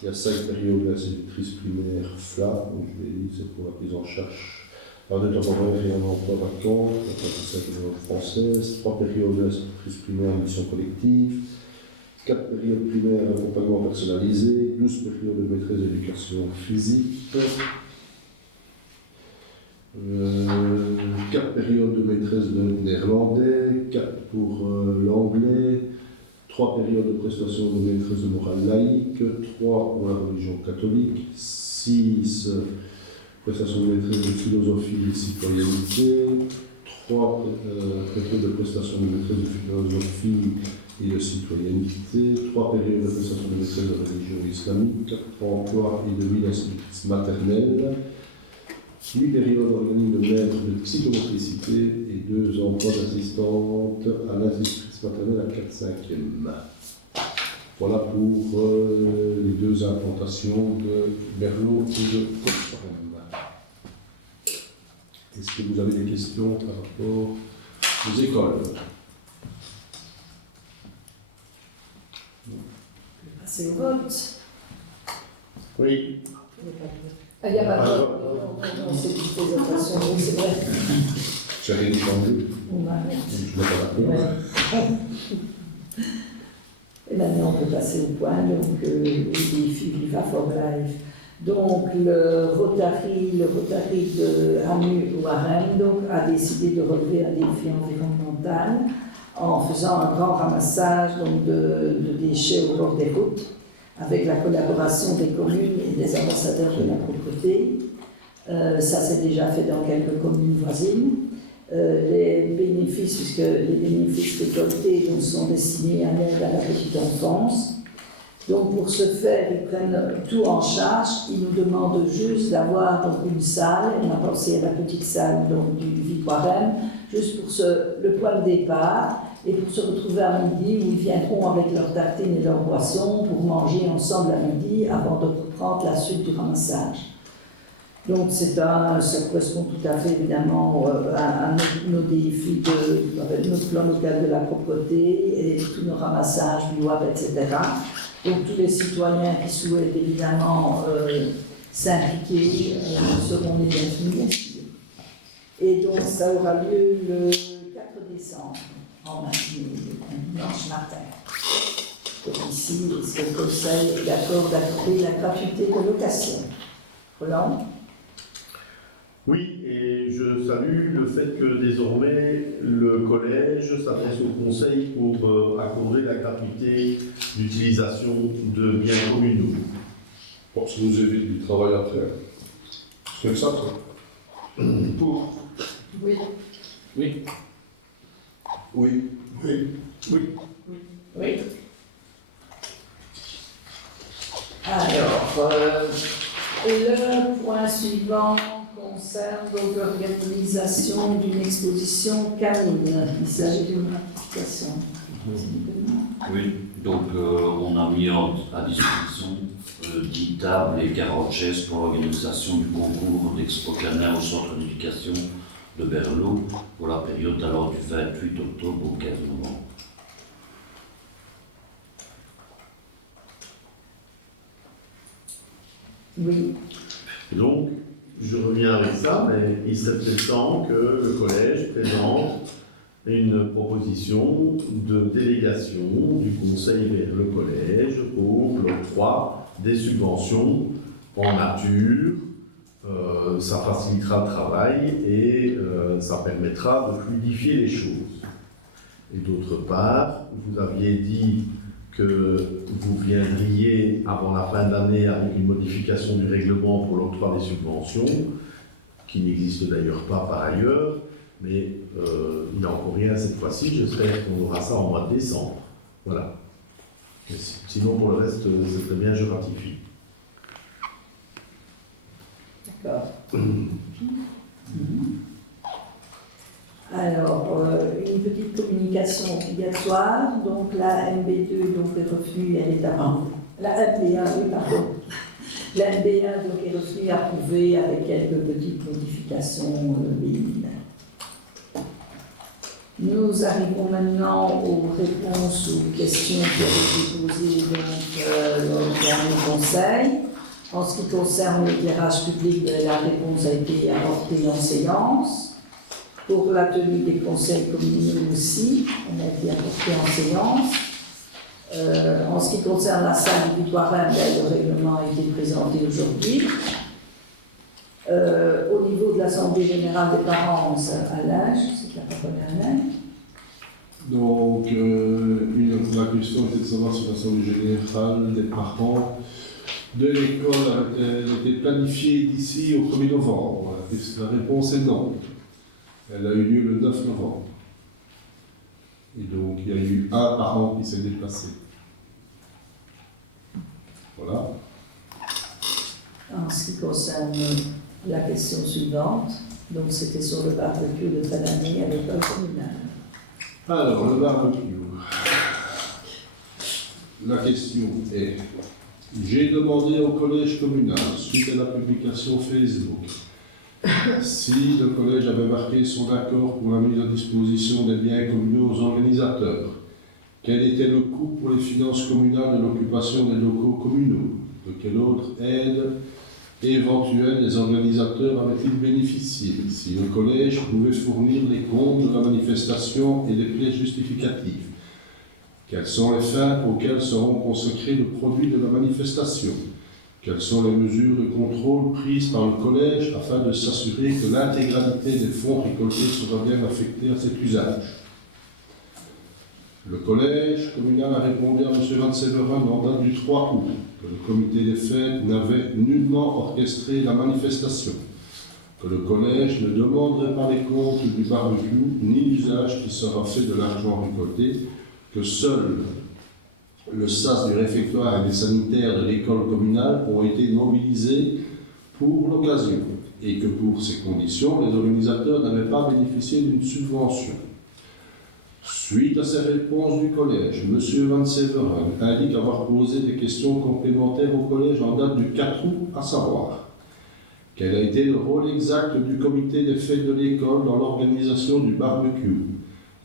Il y a 5 périodes d'institutrice primaire FLA, donc je l'ai dit, c'est pour la prise en charge par des temporaires et un emploi vacant, l'apprentissage de langue française, 3 périodes d'institutrice primaire en mission collective, 4 périodes primaires d'accompagnement personnalisé, 12 périodes de maîtrise d'éducation physique, 4 périodes de maîtrise de néerlandais, 4 pour l'anglais, 3 périodes de prestation de maîtrise de morale laïque, 3 pour la religion catholique, 6 prestations de maîtrise de philosophie et citoyenneté, 3 périodes de prestations de maîtrise de philosophie et de citoyenneté, 3 périodes de prestations de maîtrise de religion islamique, 4 emplois et demi d'institutrice maternelle, 8 périodes organismes de maître de psychomotricité et 2 emplois d'assistante à l'institutrice maternelle à 4/5e. Voilà pour les 2 implantations de Berlot et de Cochon. Est-ce que vous avez des questions par rapport aux écoles? Passer au vote. Oui. Il n'y a pas de vote. Non, c'est une présentation, oui, c'est vrai. J'ai rien changé. On va Je ne suis pas d'accord. Et maintenant, on peut passer au point, donc, le défi Viva for Life. Donc, le Rotary de Hamu-Warem a décidé de relever un défi environnemental en faisant un grand ramassage donc, de déchets au bord des routes, avec la collaboration des communes et des ambassadeurs de la propreté. Ça s'est déjà fait dans quelques communes voisines. Les bénéfices récoltés donc, sont destinés à l'aide à la petite enfance. Donc pour ce faire, ils prennent tout en charge. Ils nous demandent juste d'avoir donc, une salle. On a pensé à la petite salle donc, du Vic-Warem, juste pour le point de départ et pour se retrouver à midi où ils viendront avec leurs tartines et leurs boissons pour manger ensemble à midi avant de reprendre la suite du ramassage. Donc ça correspond tout à fait évidemment à nos défis avec notre plan local de la propreté et tous nos ramassages, BIWAP, etc. Donc tous les citoyens qui souhaitent évidemment s'impliquer seront les bienvenus, bien sûr. Et donc, ça aura lieu le 4 décembre, en matinée, un dimanche matin. Donc ici, est-ce que le Conseil est d'accord d'accorder la gratuité de location? Roland? Oui, et je salue le fait que désormais le collège s'adresse au conseil pour accorder la gratuité d'utilisation de biens communaux. Bon, ça nous évite du travail à faire. C'est ça, ça. Pour. Oui. Oui. Oui. Oui. Oui. Oui. Alors, le point suivant concerne donc l'organisation d'une exposition canine. Il s'agit d'une ratification. Oui, donc on a mis à disposition 10 tables et 40 chaises pour l'organisation du concours d'Expo Canin au centre d'éducation de Berlot pour la période alors du 28 octobre au 15 novembre. Oui. Et donc, je reviens avec ça, mais il serait peut-être temps que le collège présente une proposition de délégation du conseil vers le collège pour l'octroi des subventions en nature. Ça facilitera le travail et ça permettra de fluidifier les choses. Et d'autre part, vous aviez dit que vous viendriez avant la fin de l'année avec une modification du règlement pour l'octroi des subventions, qui n'existe d'ailleurs pas par ailleurs, mais il n'y a encore rien cette fois-ci. J'espère qu'on aura ça en mois de décembre. Voilà. Mais sinon, pour le reste, c'est très bien, je ratifie. D'accord. Alors, une petite communication obligatoire. Donc, la MB2 donc, est revenue, elle est approuvée. La MB1, oui, pardon. La MB1 donc, est revenue approuvée avec quelques petites modifications bénignes. Nous arrivons maintenant aux réponses aux questions qui avaient été posées donc, lors du dernier conseil. En ce qui concerne l'éclairage public, la réponse a été apportée en séance. Pour la tenue des conseils communaux aussi, on a été apporté en séance. En ce qui concerne la salle du Victorin, le règlement a été présenté aujourd'hui. Au niveau de l'Assemblée générale des parents, Alain, je sais que la parole est Alain. Donc, la question était de savoir si l'Assemblée générale des parents de l'école elle était planifiée d'ici au 1er novembre. La réponse est non. Elle a eu lieu le 9 novembre. Et donc, il y a eu un parent qui s'est déplacé. Voilà. En ce qui concerne la question suivante, donc c'était sur le barbecue de fin d'année à l'école communale. Alors, le barbecue. La question est, j'ai demandé au collège communal, suite à la publication Facebook, si le collège avait marqué son accord pour la mise à disposition des biens communaux aux organisateurs, quel était le coût pour les finances communales de l'occupation des locaux communaux, de quelle autre aide éventuelle les organisateurs avaient-ils bénéficié, si le collège pouvait fournir les comptes de la manifestation et les pièces justificatives, quelles sont les fins auxquelles seront consacrés le produit de la manifestation, quelles sont les mesures de contrôle prises par le collège afin de s'assurer que l'intégralité des fonds récoltés sera bien affectée à cet usage. Le collège communal a répondu à M. Van Severen en date du 3 août que le comité des fêtes n'avait nullement orchestré la manifestation, que le collège ne demanderait pas les comptes du barbecue ni l'usage qui sera fait de l'argent récolté, que seul le SAS du réfectoire et les sanitaires de l'école communale ont été mobilisés pour l'occasion et que pour ces conditions, les organisateurs n'avaient pas bénéficié d'une subvention. Suite à ces réponses du collège, M. Van Severen indique avoir posé des questions complémentaires au collège en date du 4 août, à savoir quel a été le rôle exact du comité des fêtes de l'école dans l'organisation du barbecue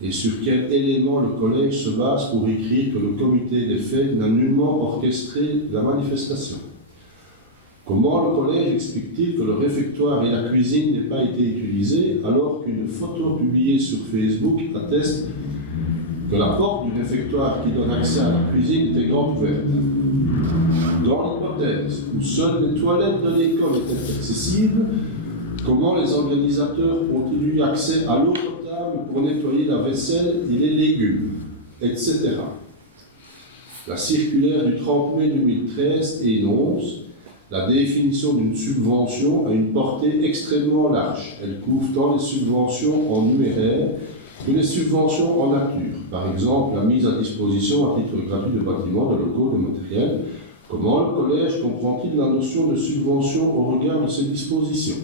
et sur quel élément le collège se base pour écrire que le comité des fêtes n'a nullement orchestré la manifestation. Comment le collège explique-t-il que le réfectoire et la cuisine n'aient pas été utilisés alors qu'une photo publiée sur Facebook atteste que la porte du réfectoire qui donne accès à la cuisine était grande ouverte? Dans l'hypothèse où seules les toilettes de l'école étaient accessibles, comment les organisateurs ont-ils eu accès à l'eau potable pour nettoyer la vaisselle et les légumes, etc. La circulaire du 30 mai 2013 énonce: la définition d'une subvention a une portée extrêmement large. Elle couvre tant les subventions en numéraire que les subventions en nature. Par exemple, la mise à disposition à titre gratuit de bâtiments, de locaux, de matériel. Comment le collège comprend-il la notion de subvention au regard de ces dispositions?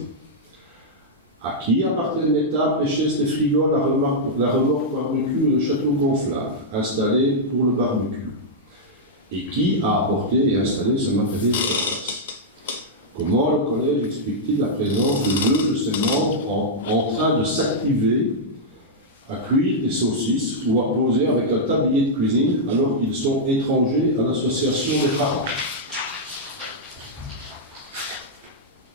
À qui appartiennent les tables, les chaises, les frigos, la remorque barbecue et le château gonflable installé pour le barbecue? Et qui a apporté et installé ce matériel sur place? Comment le collège explique-t-il la présence de deux de ses membres en train de s'activer à cuire des saucisses ou à poser avec un tablier de cuisine alors qu'ils sont étrangers à l'association des parents?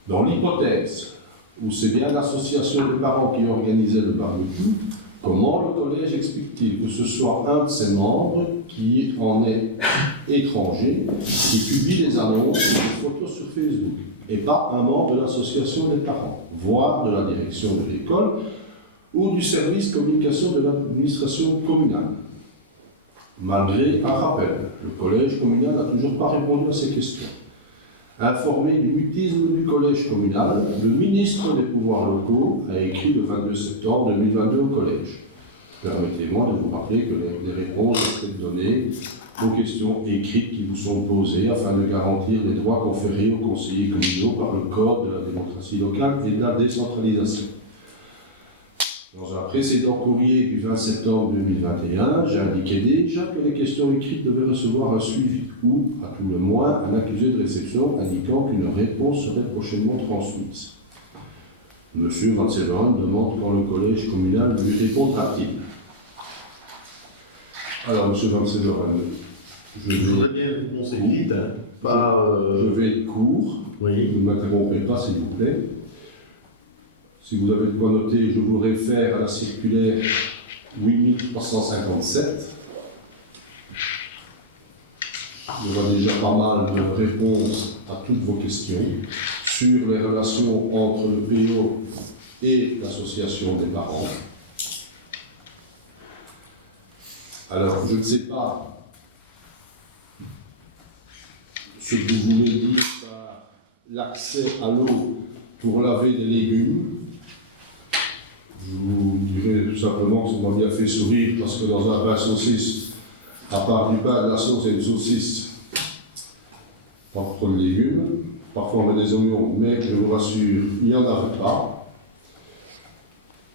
Dans l'hypothèse où c'est bien l'association des parents qui organisait le barbecue, comment le collège explique-t-il que ce soit un de ses membres qui en est étranger, qui publie les annonces et les photos sur Facebook, et pas un membre de l'association des parents, voire de la direction de l'école ou du service communication de l'administration communale? Malgré un rappel, le collège communal n'a toujours pas répondu à ces questions. Informé du mutisme du collège communal, le ministre des pouvoirs locaux a écrit le 22 septembre 2022 au collège. Permettez-moi de vous rappeler que les réponses doivent être données aux questions écrites qui vous sont posées afin de garantir les droits conférés aux conseillers communaux par le Code de la démocratie locale et de la décentralisation. Dans un précédent courrier du 20 septembre 2021, j'ai indiqué déjà que les questions écrites devaient recevoir un suivi ou, à tout le moins, un accusé de réception indiquant qu'une réponse serait prochainement transmise. Monsieur Van Severen demande quand le collège communal lui répondra-t-il. Alors, Monsieur Van Severen, je voudrais bien une réponse écrite, hein, pas... Je vais être court. Oui. Ne m'interrompez pas, s'il vous plaît. Si vous avez de quoi noter, je vous réfère à la circulaire 8357. Il y aura déjà pas mal de réponses à toutes vos questions sur les relations entre le PO et l'association des parents. Alors, je ne sais pas ce que vous voulez dire par l'accès à l'eau pour laver des légumes. Je vous dirais tout simplement que ça m'a bien fait sourire parce que dans un pain saucisse, à part du pain, de la sauce et une saucisse, pas trop de légumes. Parfois on met des oignons, mais je vous rassure, il n'y en avait pas.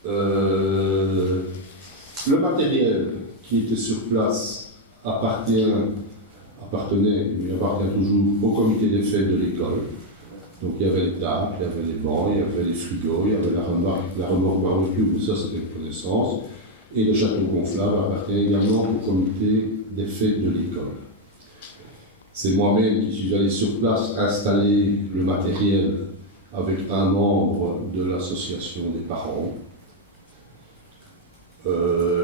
Le matériel qui était sur place appartenait, il appartient toujours au comité des fêtes de l'école. Donc il y avait les tables, il y avait les bancs, il y avait les frigos, il y avait la remorque barbecue, mais ça c'était une connaissance. Et le château gonflable appartient également au comité des fêtes de l'école. C'est moi-même qui suis allé sur place installer le matériel avec un membre de l'association des parents.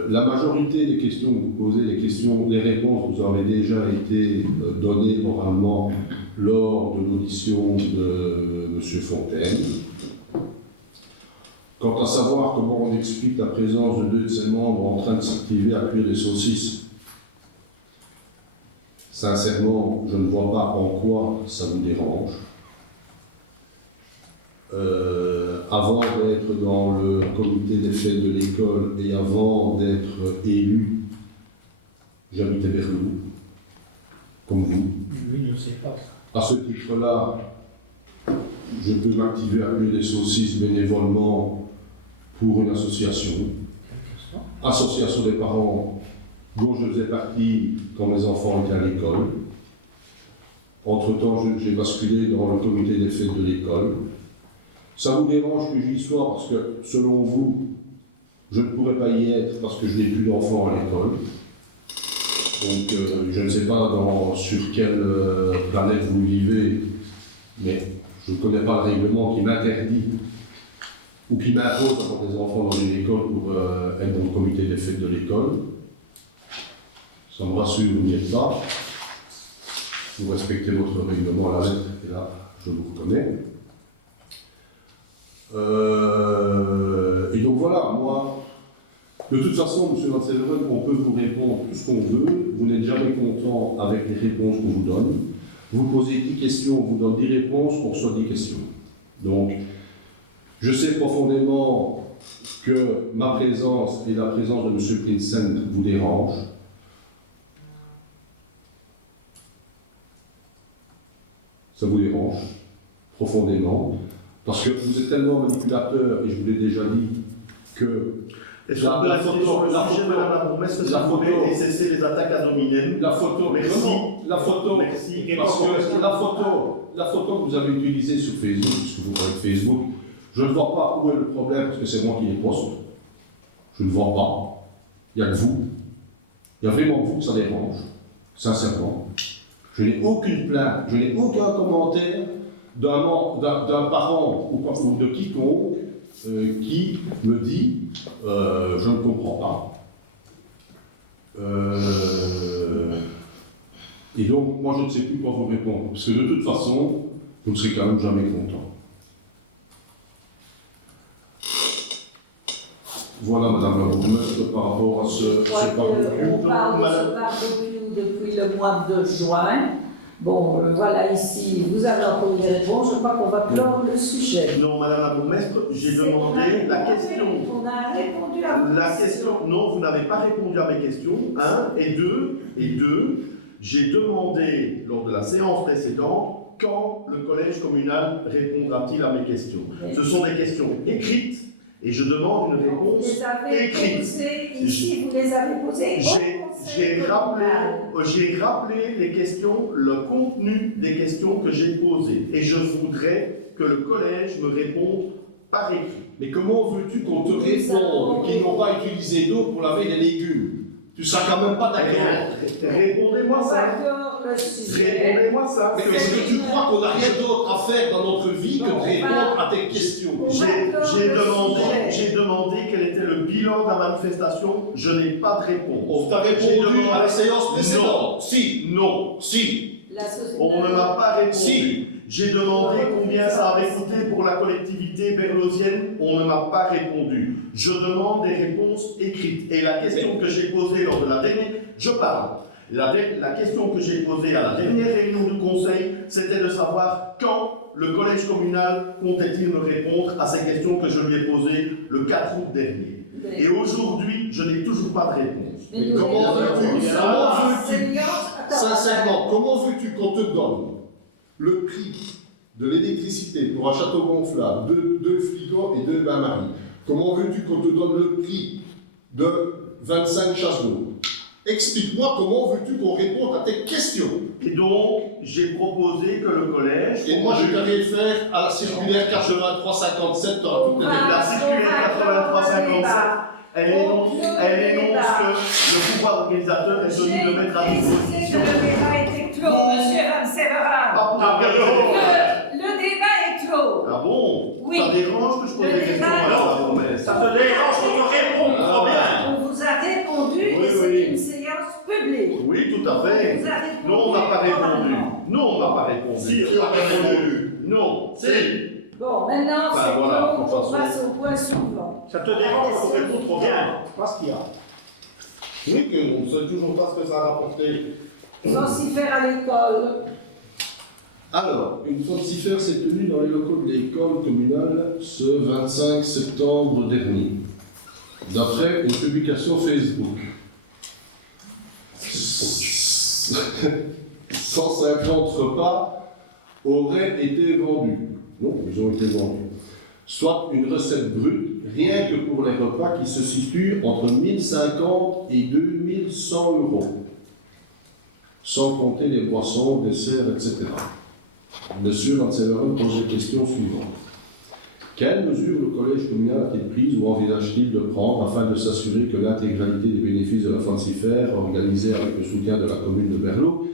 La majorité des questions que vous posez, les réponses vous avez déjà été données oralement lors de l'audition de M. Fontaine. Quant à savoir comment on explique la présence de deux de ses membres en train de s'activer à cuire des saucisses, sincèrement, je ne vois pas en quoi ça vous dérange. Avant d'être dans le comité des fêtes de l'école et avant d'être élu, j'habitais Berlou, comme vous. Lui ne sait pas ça. À ce titre-là, je peux m'activer à cuire des saucisses bénévolement pour une association. Association des parents dont je faisais partie quand mes enfants étaient à l'école. Entre-temps, j'ai basculé dans le comité des fêtes de l'école. Ça vous dérange que j'y sois parce que, selon vous, je ne pourrais pas y être parce que je n'ai plus d'enfants à l'école. Donc, je ne sais pas sur quelle planète vous vivez, mais je ne connais pas le règlement qui m'interdit ou qui m'impose d'avoir des enfants dans une école pour être dans le comité des fêtes de l'école. Ça me rassure, vous n'y êtes pas. Vous respectez votre règlement à la lettre, et là, je vous reconnais. Et donc voilà, moi, de toute façon, M. Van Severen, on peut vous répondre tout ce qu'on veut. Vous n'êtes jamais content avec les réponses qu'on vous donne. Vous posez 10 questions, on vous donne 10 réponses, on reçoit 10 questions. Donc, je sais profondément que ma présence et la présence de M. Prinsen vous dérangent. Ça vous dérange profondément, parce que vous êtes tellement manipulateur, et je vous l'ai déjà dit, que Est-ce qu'on peut rester sur le sujet, Madame la bourgmestre, s'il vous plaît, et cesser les attaques ad hominem? la photo, Merci. la photo, Merci. parce que la photo que vous avez utilisée sur Facebook, puisque vous parlez de Facebook, je ne vois pas où est le problème, parce que c'est moi qui les poste. Je ne vois pas. Il n'y a que vous. Il y a vraiment que vous que ça dérange, sincèrement. Je n'ai aucune plainte, je n'ai aucun commentaire d'un parent ou de quiconque qui me dit je ne comprends pas. Et donc, moi, je ne sais plus quoi vous répondre, parce que de toute façon, vous ne serez quand même jamais content. Voilà, Madame la bourgmestre, par rapport à ce barbecue. On parle de ce barbecue depuis le mois de juin. Bon, voilà, ici, vous avez encore des réponses. Je crois qu'on va clore le sujet. Non, Madame la bourgmestre, j'ai demandé la question. On a répondu à vos La question, non, vous n'avez pas répondu à mes questions, un, et deux, j'ai demandé lors de la séance précédente quand le collège communal répondra-t-il à mes questions. Oui. Ce sont des questions écrites et je demande une Vous réponse les avez écrite. posées ici, vous les avez posées au conseil communal. J'ai rappelé les questions, le contenu des questions que j'ai posées et je voudrais que le collège me réponde par écrit. Mais comment veux-tu qu'on te réponde qu'ils n'ont pas utilisé d'eau pour laver les légumes? Tu seras quand même pas d'accord. Répondez-moi On ça. va clore le sujet. Répondez-moi ça. Mais est-ce que tu crois qu'on n'a rien d'autre à faire dans notre vie que de répondre à tes questions? J'ai demandé quel était le bilan de la manifestation. Je n'ai pas de réponse. On t'a répondu à la séance précédente. Non. Si. Non. Si. On ne m'a pas répondu. Si. J'ai demandé combien ça avait coûté pour la collectivité berlosienne. On ne m'a pas répondu. Je demande des réponses écrites. Et la question que j'ai posée lors de la dernière... Je parle. La question que j'ai posée à la dernière réunion du conseil, c'était de savoir quand le collège communal comptait-il me répondre à ces questions que je lui ai posées le 4 août dernier. Et aujourd'hui, je n'ai toujours pas de réponse. Mais Comment veux-tu, sincèrement, Attends, comment veux-tu qu'on te donne le prix de l'électricité pour un château gonflable, deux frigos et 2 bains-maries? Comment veux-tu qu'on te donne le prix de 25 chasses d'eau? Explique-moi comment veux-tu qu'on réponde à tes questions. Et donc, j'ai proposé que le collège... Et moi, je t'avais le faire à la circulaire 8357 dans toutes les La circulaire 8357, elle énonce que le pouvoir organisateur est tenu de mettre à disposition... Le débat était clos, monsieur Van Severen. Le débat est clos. Ah bon? Oui. Ça dérange que je pose des questions à la promesse? Ça te dérange qu'on te réponde trop bien. On vous a répondu Oui, et c'est oui. une séance publique. Oui, tout à fait. On vous a répondu. Non, on n'a pas répondu. oralement. Non, on n'a pas répondu. Si, on a répondu. Non, si. Bon, maintenant, Enfin, c'est voilà, clos, de toute on façon. passe au point suivant. Ça te dérange qu'on te réponde trop bien. C'est pas ce qu'il y a. Oui, que on ne sait toujours pas ce que ça a rapporté. Censifère à l'école. Alors, une censifère s'est tenue dans les locaux de l'école communale ce 25 septembre dernier, d'après une publication Facebook. 150 repas auraient été vendus. Non, ils ont été vendus. Soit une recette brute, rien que pour les repas qui se situent entre 1050 et 2100 €, sans compter les boissons, desserts, etc. Monsieur Van Severen pose la question suivante. Quelles mesures le collège communal a-t-il prises ou envisage-t-il de prendre afin de s'assurer que l'intégralité des bénéfices de la fancifère, organisée avec le soutien de la commune de Berlot,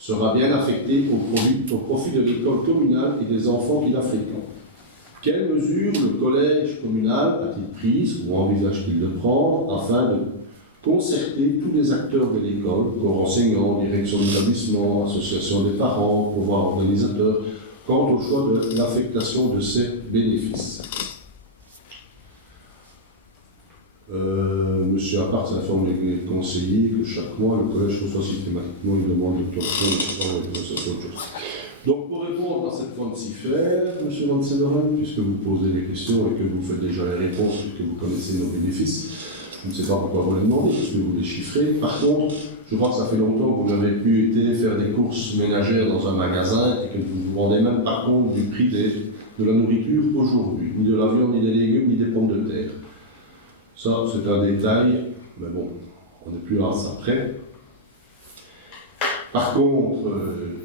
sera bien affecté au profit de l'école communale et des enfants qui la fréquentent. Quelles mesures le collège communal a-t-il prises ou envisage-t-il de prendre afin de concerter tous les acteurs de l'école, corps enseignants, direction d'établissement, association des parents, pouvoir organisateur, quant au choix de l'affectation de ces bénéfices? Monsieur Appart informe les conseillers que chaque mois, le collège reçoit systématiquement une demande d'obtention de autre chose. Donc, pour répondre à cette fancifère, monsieur Van Severen, puisque vous posez des questions et que vous faites déjà les réponses et que vous connaissez nos bénéfices, je ne sais pas pourquoi vous les demandez, parce que vous les chiffrez. Par contre, je crois que ça fait longtemps que vous n'avez plus été faire des courses ménagères dans un magasin et que vous ne vous rendez même pas compte du prix de la nourriture aujourd'hui, ni de la viande, ni des légumes, ni des pommes de terre. Ça, c'est un détail, mais bon, on n'est plus là à ça près. Par contre,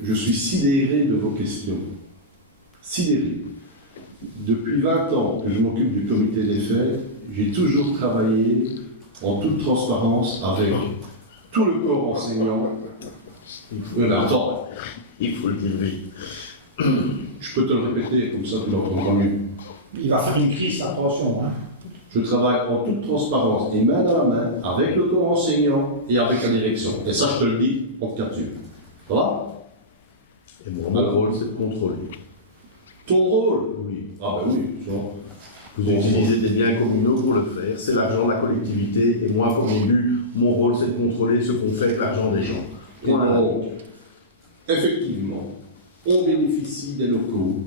je suis sidéré de vos questions. Sidéré. Depuis 20 ans que je m'occupe du comité des fêtes, j'ai toujours travaillé en toute transparence avec tout le corps enseignant. Attends, il faut le dire vite. Je peux te le répéter, comme ça tu l'entendras mieux. Il va faire une crise, attention. Hein. Je travaille en toute transparence et main dans la main avec le corps enseignant et avec la direction. Et ça, je te le dis, on te capture. Ça va? Et mon rôle, c'est de contrôler. Ton rôle? Oui. Ah ben oui, genre. Vous utilisez des biens communaux pour le faire, c'est l'argent de la collectivité, et moi, comme élu, mon rôle, c'est de contrôler ce qu'on fait avec l'argent des gens. Et donc, effectivement, on bénéficie des locaux.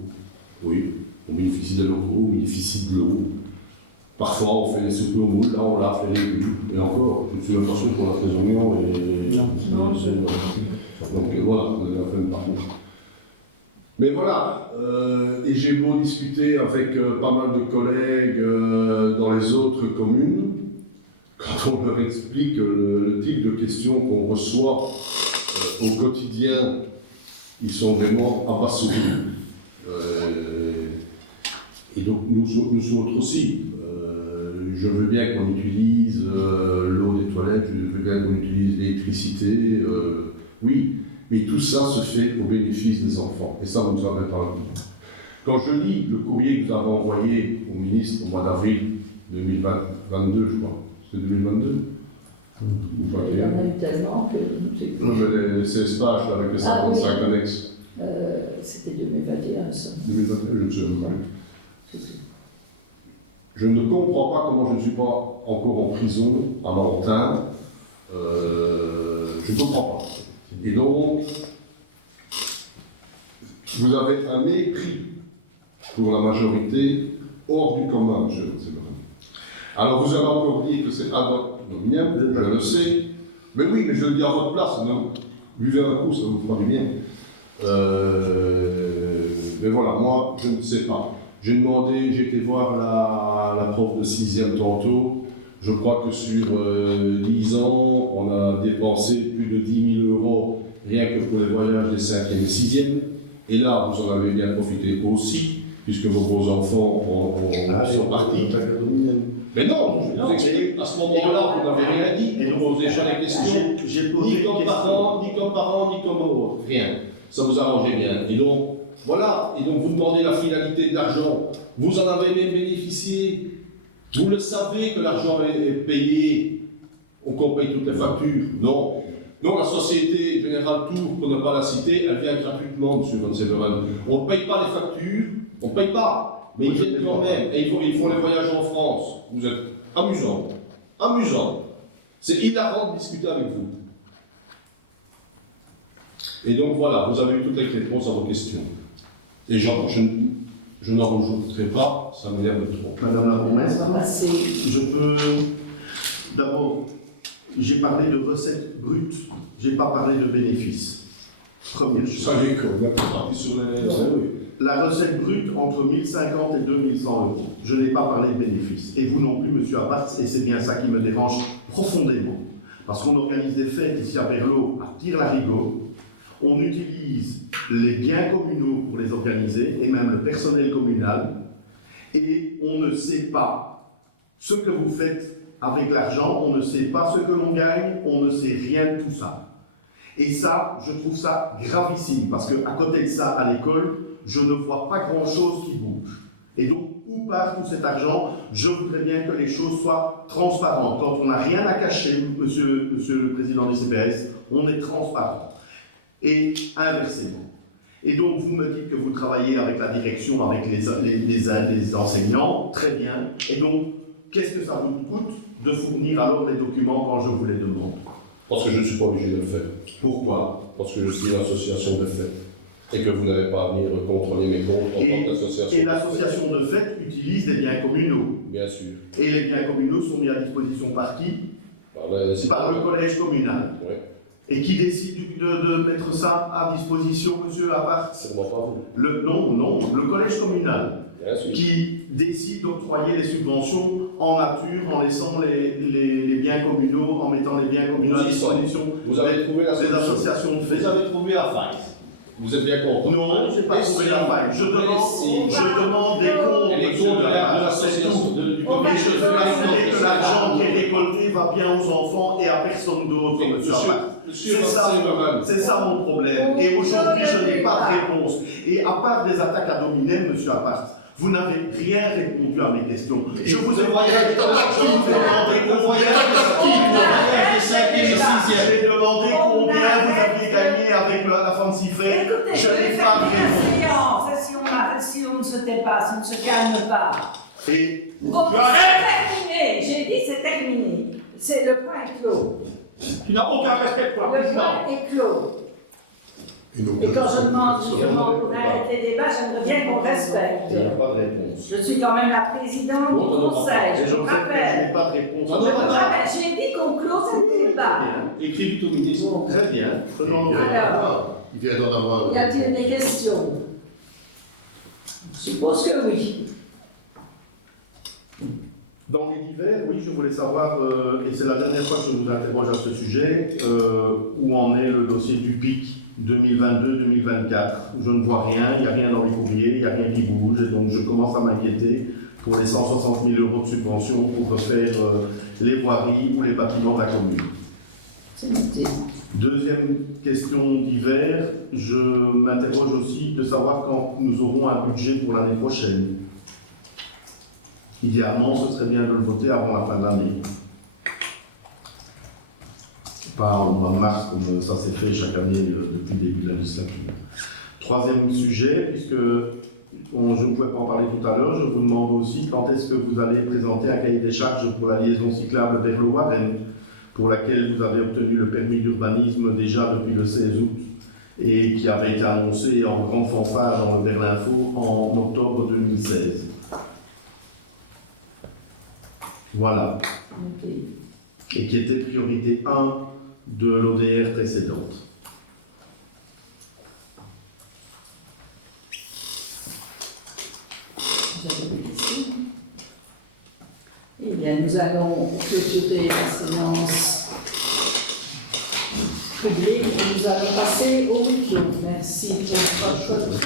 Oui, on bénéficie des locaux, on bénéficie de l'eau. Parfois, on fait les soupes au moule, là, on lave les légumes. Et encore, je suis même pas sûr qu'on a fait des oignons et... Non. Donc voilà, on a fait une partie. Mais voilà, et j'ai beau discuter avec pas mal de collègues dans les autres communes, quand on leur explique le type de questions qu'on reçoit au quotidien, ils sont vraiment abasourdis. Et donc nous autres aussi. Je veux bien qu'on utilise l'eau des toilettes, je veux bien qu'on utilise l'électricité, oui, mais tout ça se fait au bénéfice des enfants. Et ça, vous ne savez pas. Quand je lis le courrier que vous avez envoyé au ministre au mois d'avril 2022, je crois, c'est 2022 Il y en a eu tellement que... Non, mais les 16 pages là, avec les 55 annexes. C'était 2021, ça. 2021, je ne sais pas. Je ne comprends pas comment je ne suis pas encore en prison à Marentin. Je ne comprends pas. Et donc, vous avez un mépris pour la majorité hors du commun, monsieur Séverin. Alors, vous avez encore dit que c'est ad hominem, je le sais. Mais oui, mais je le dis à votre place, non. Buvez un coup, ça vous fera du bien. Mais voilà, moi, je ne sais pas. J'ai demandé, j'ai été voir la prof de 6e tantôt. Je crois que sur 10 ans, on a dépensé plus de 10 000 € rien que pour les voyages des 5e et 6e. Et là, vous en avez bien profité aussi, puisque vos beaux-enfants sont partis. Mais non, je vous explique, à ce moment-là, vous n'avez rien dit, vous posez déjà les questions, ni comme parents, ni comme rien. Ça vous arrangeait bien. Et donc, voilà, et donc vous demandez la finalité de l'argent, vous en avez même bénéficié, vous le savez que l'argent est payé, qu'on paye toutes les factures. Non, la Société Générale Tour, pour ne pas la citer, elle vient gratuitement, M. Van Severen. On ne paye pas les factures, on ne paye pas, mais ils viennent quand même, et ils font les voyages en France. Vous êtes amusant. C'est hilarant de discuter avec vous. Et donc voilà, vous avez eu toutes les réponses à vos questions. Et je n'en rajouterai pas, ça m'énerve trop. Madame la bourgmestre, Ramasser. je peux... D'abord, j'ai parlé de recettes brutes, je n'ai pas parlé de bénéfices. Première chose. Ça y est, on est parti sur les... La recette brute entre 1050 et 2100 €. Je n'ai pas parlé de bénéfices. Et vous non plus, monsieur Abarts, et c'est bien ça qui me dérange profondément. Parce qu'on organise des fêtes ici à Berlot, à Tire-Larigot. On utilise les biens communaux pour les organiser, et même le personnel communal. Et on ne sait pas ce que vous faites avec l'argent, on ne sait pas ce que l'on gagne, on ne sait rien de tout ça. Et ça, je trouve ça gravissime, parce qu'à côté de ça, à l'école, je ne vois pas grand-chose qui bouge. Et donc, où part tout cet argent? Je voudrais bien que les choses soient transparentes. Quand on n'a rien à cacher, monsieur le président du CPS, on est transparent. Et inversement. Et donc, vous me dites que vous travaillez avec la direction, avec les enseignants, très bien. Et donc, qu'est-ce que ça vous coûte de fournir alors les documents quand je vous les demande? Parce que je ne suis pas obligé de le faire. Pourquoi? Parce que je suis une association de fait. Et que vous n'avez pas à venir contrôler mes comptes en tant qu'association. Et l'association de fait utilise des biens communaux. Bien sûr. Et les biens communaux sont mis à disposition par qui? Par le collège communal. Oui. Et qui décide de mettre ça à disposition, monsieur Lapart? Sûrement pas vous. Non, le collège communal. Bien sûr. Qui décide d'octroyer les subventions en nature, en laissant les biens communaux, en mettant les biens communaux à disposition Vous avez trouvé la des solution. associations de fait. Vous avez trouvé la faille. Vous êtes bien content. Non, je n'ai pas trouvé la faille. Je demande des comptes. Les comptes de l'association du collège Et que l'argent qui est récolté va bien aux enfants et à personne d'autre, monsieur Lapart. C'est ça mon problème. Et aujourd'hui, je n'ai pas de réponse. Et à part des attaques à dominem, monsieur Lapart, vous n'avez rien répondu à mes questions. Je vous ai demandé combien vous aviez gagné avec la Fancy Fair. Écoutez, je vais faire une séance. Si on ne se tait pas, si on ne se calme pas. Et Bon, c'est terminé. J'ai dit c'est terminé. C'est le point est clos. Tu n'as aucun respect pour la Le présidente. point est clos. Et quand je demande pour arrêter le débat, j'aimerais bien qu'on respecte. il n'y a pas de réponse. Je suis quand même la présidente du conseil, Et je je vous sais que je rappelle. n'ai pas de réponse. Je vous rappelle, j'ai dit qu'on close le débat. Écrit au ministre. Très bien. Prenons le Alors, Il vient d'en avoir. y a-t-il des questions? Je suppose que oui. Dans les divers, oui, je voulais savoir, et c'est la dernière fois que je vous interroge à ce sujet, où en est le dossier du PIC 2022-2024. Je ne vois rien, il n'y a rien dans les courriers, il n'y a rien qui bouge, et donc je commence à m'inquiéter pour les 160 000 € de subvention pour refaire les voiries ou les bâtiments de la commune. C'est noté. Deuxième question d'hiver, je m'interroge aussi de savoir quand nous aurons un budget pour l'année prochaine. Idéalement, ce serait bien de le voter avant la fin de l'année. Pas au mois de mars comme ça s'est fait chaque année depuis le début de la législature. Troisième sujet, puisque je ne pouvais pas en parler tout à l'heure, je vous demande aussi quand est-ce que vous allez présenter un cahier des charges pour la liaison cyclable vers le Warren, pour laquelle vous avez obtenu le permis d'urbanisme déjà depuis le 16 août et qui avait été annoncé en grande fanfare dans le Berlinfo en octobre 2016. Voilà. Ok. Et qui était priorité 1 de l'ODR précédente. Vous avez des questions? Eh bien, nous allons clôturer la séance publique et nous allons passer au week-end. Merci pour votre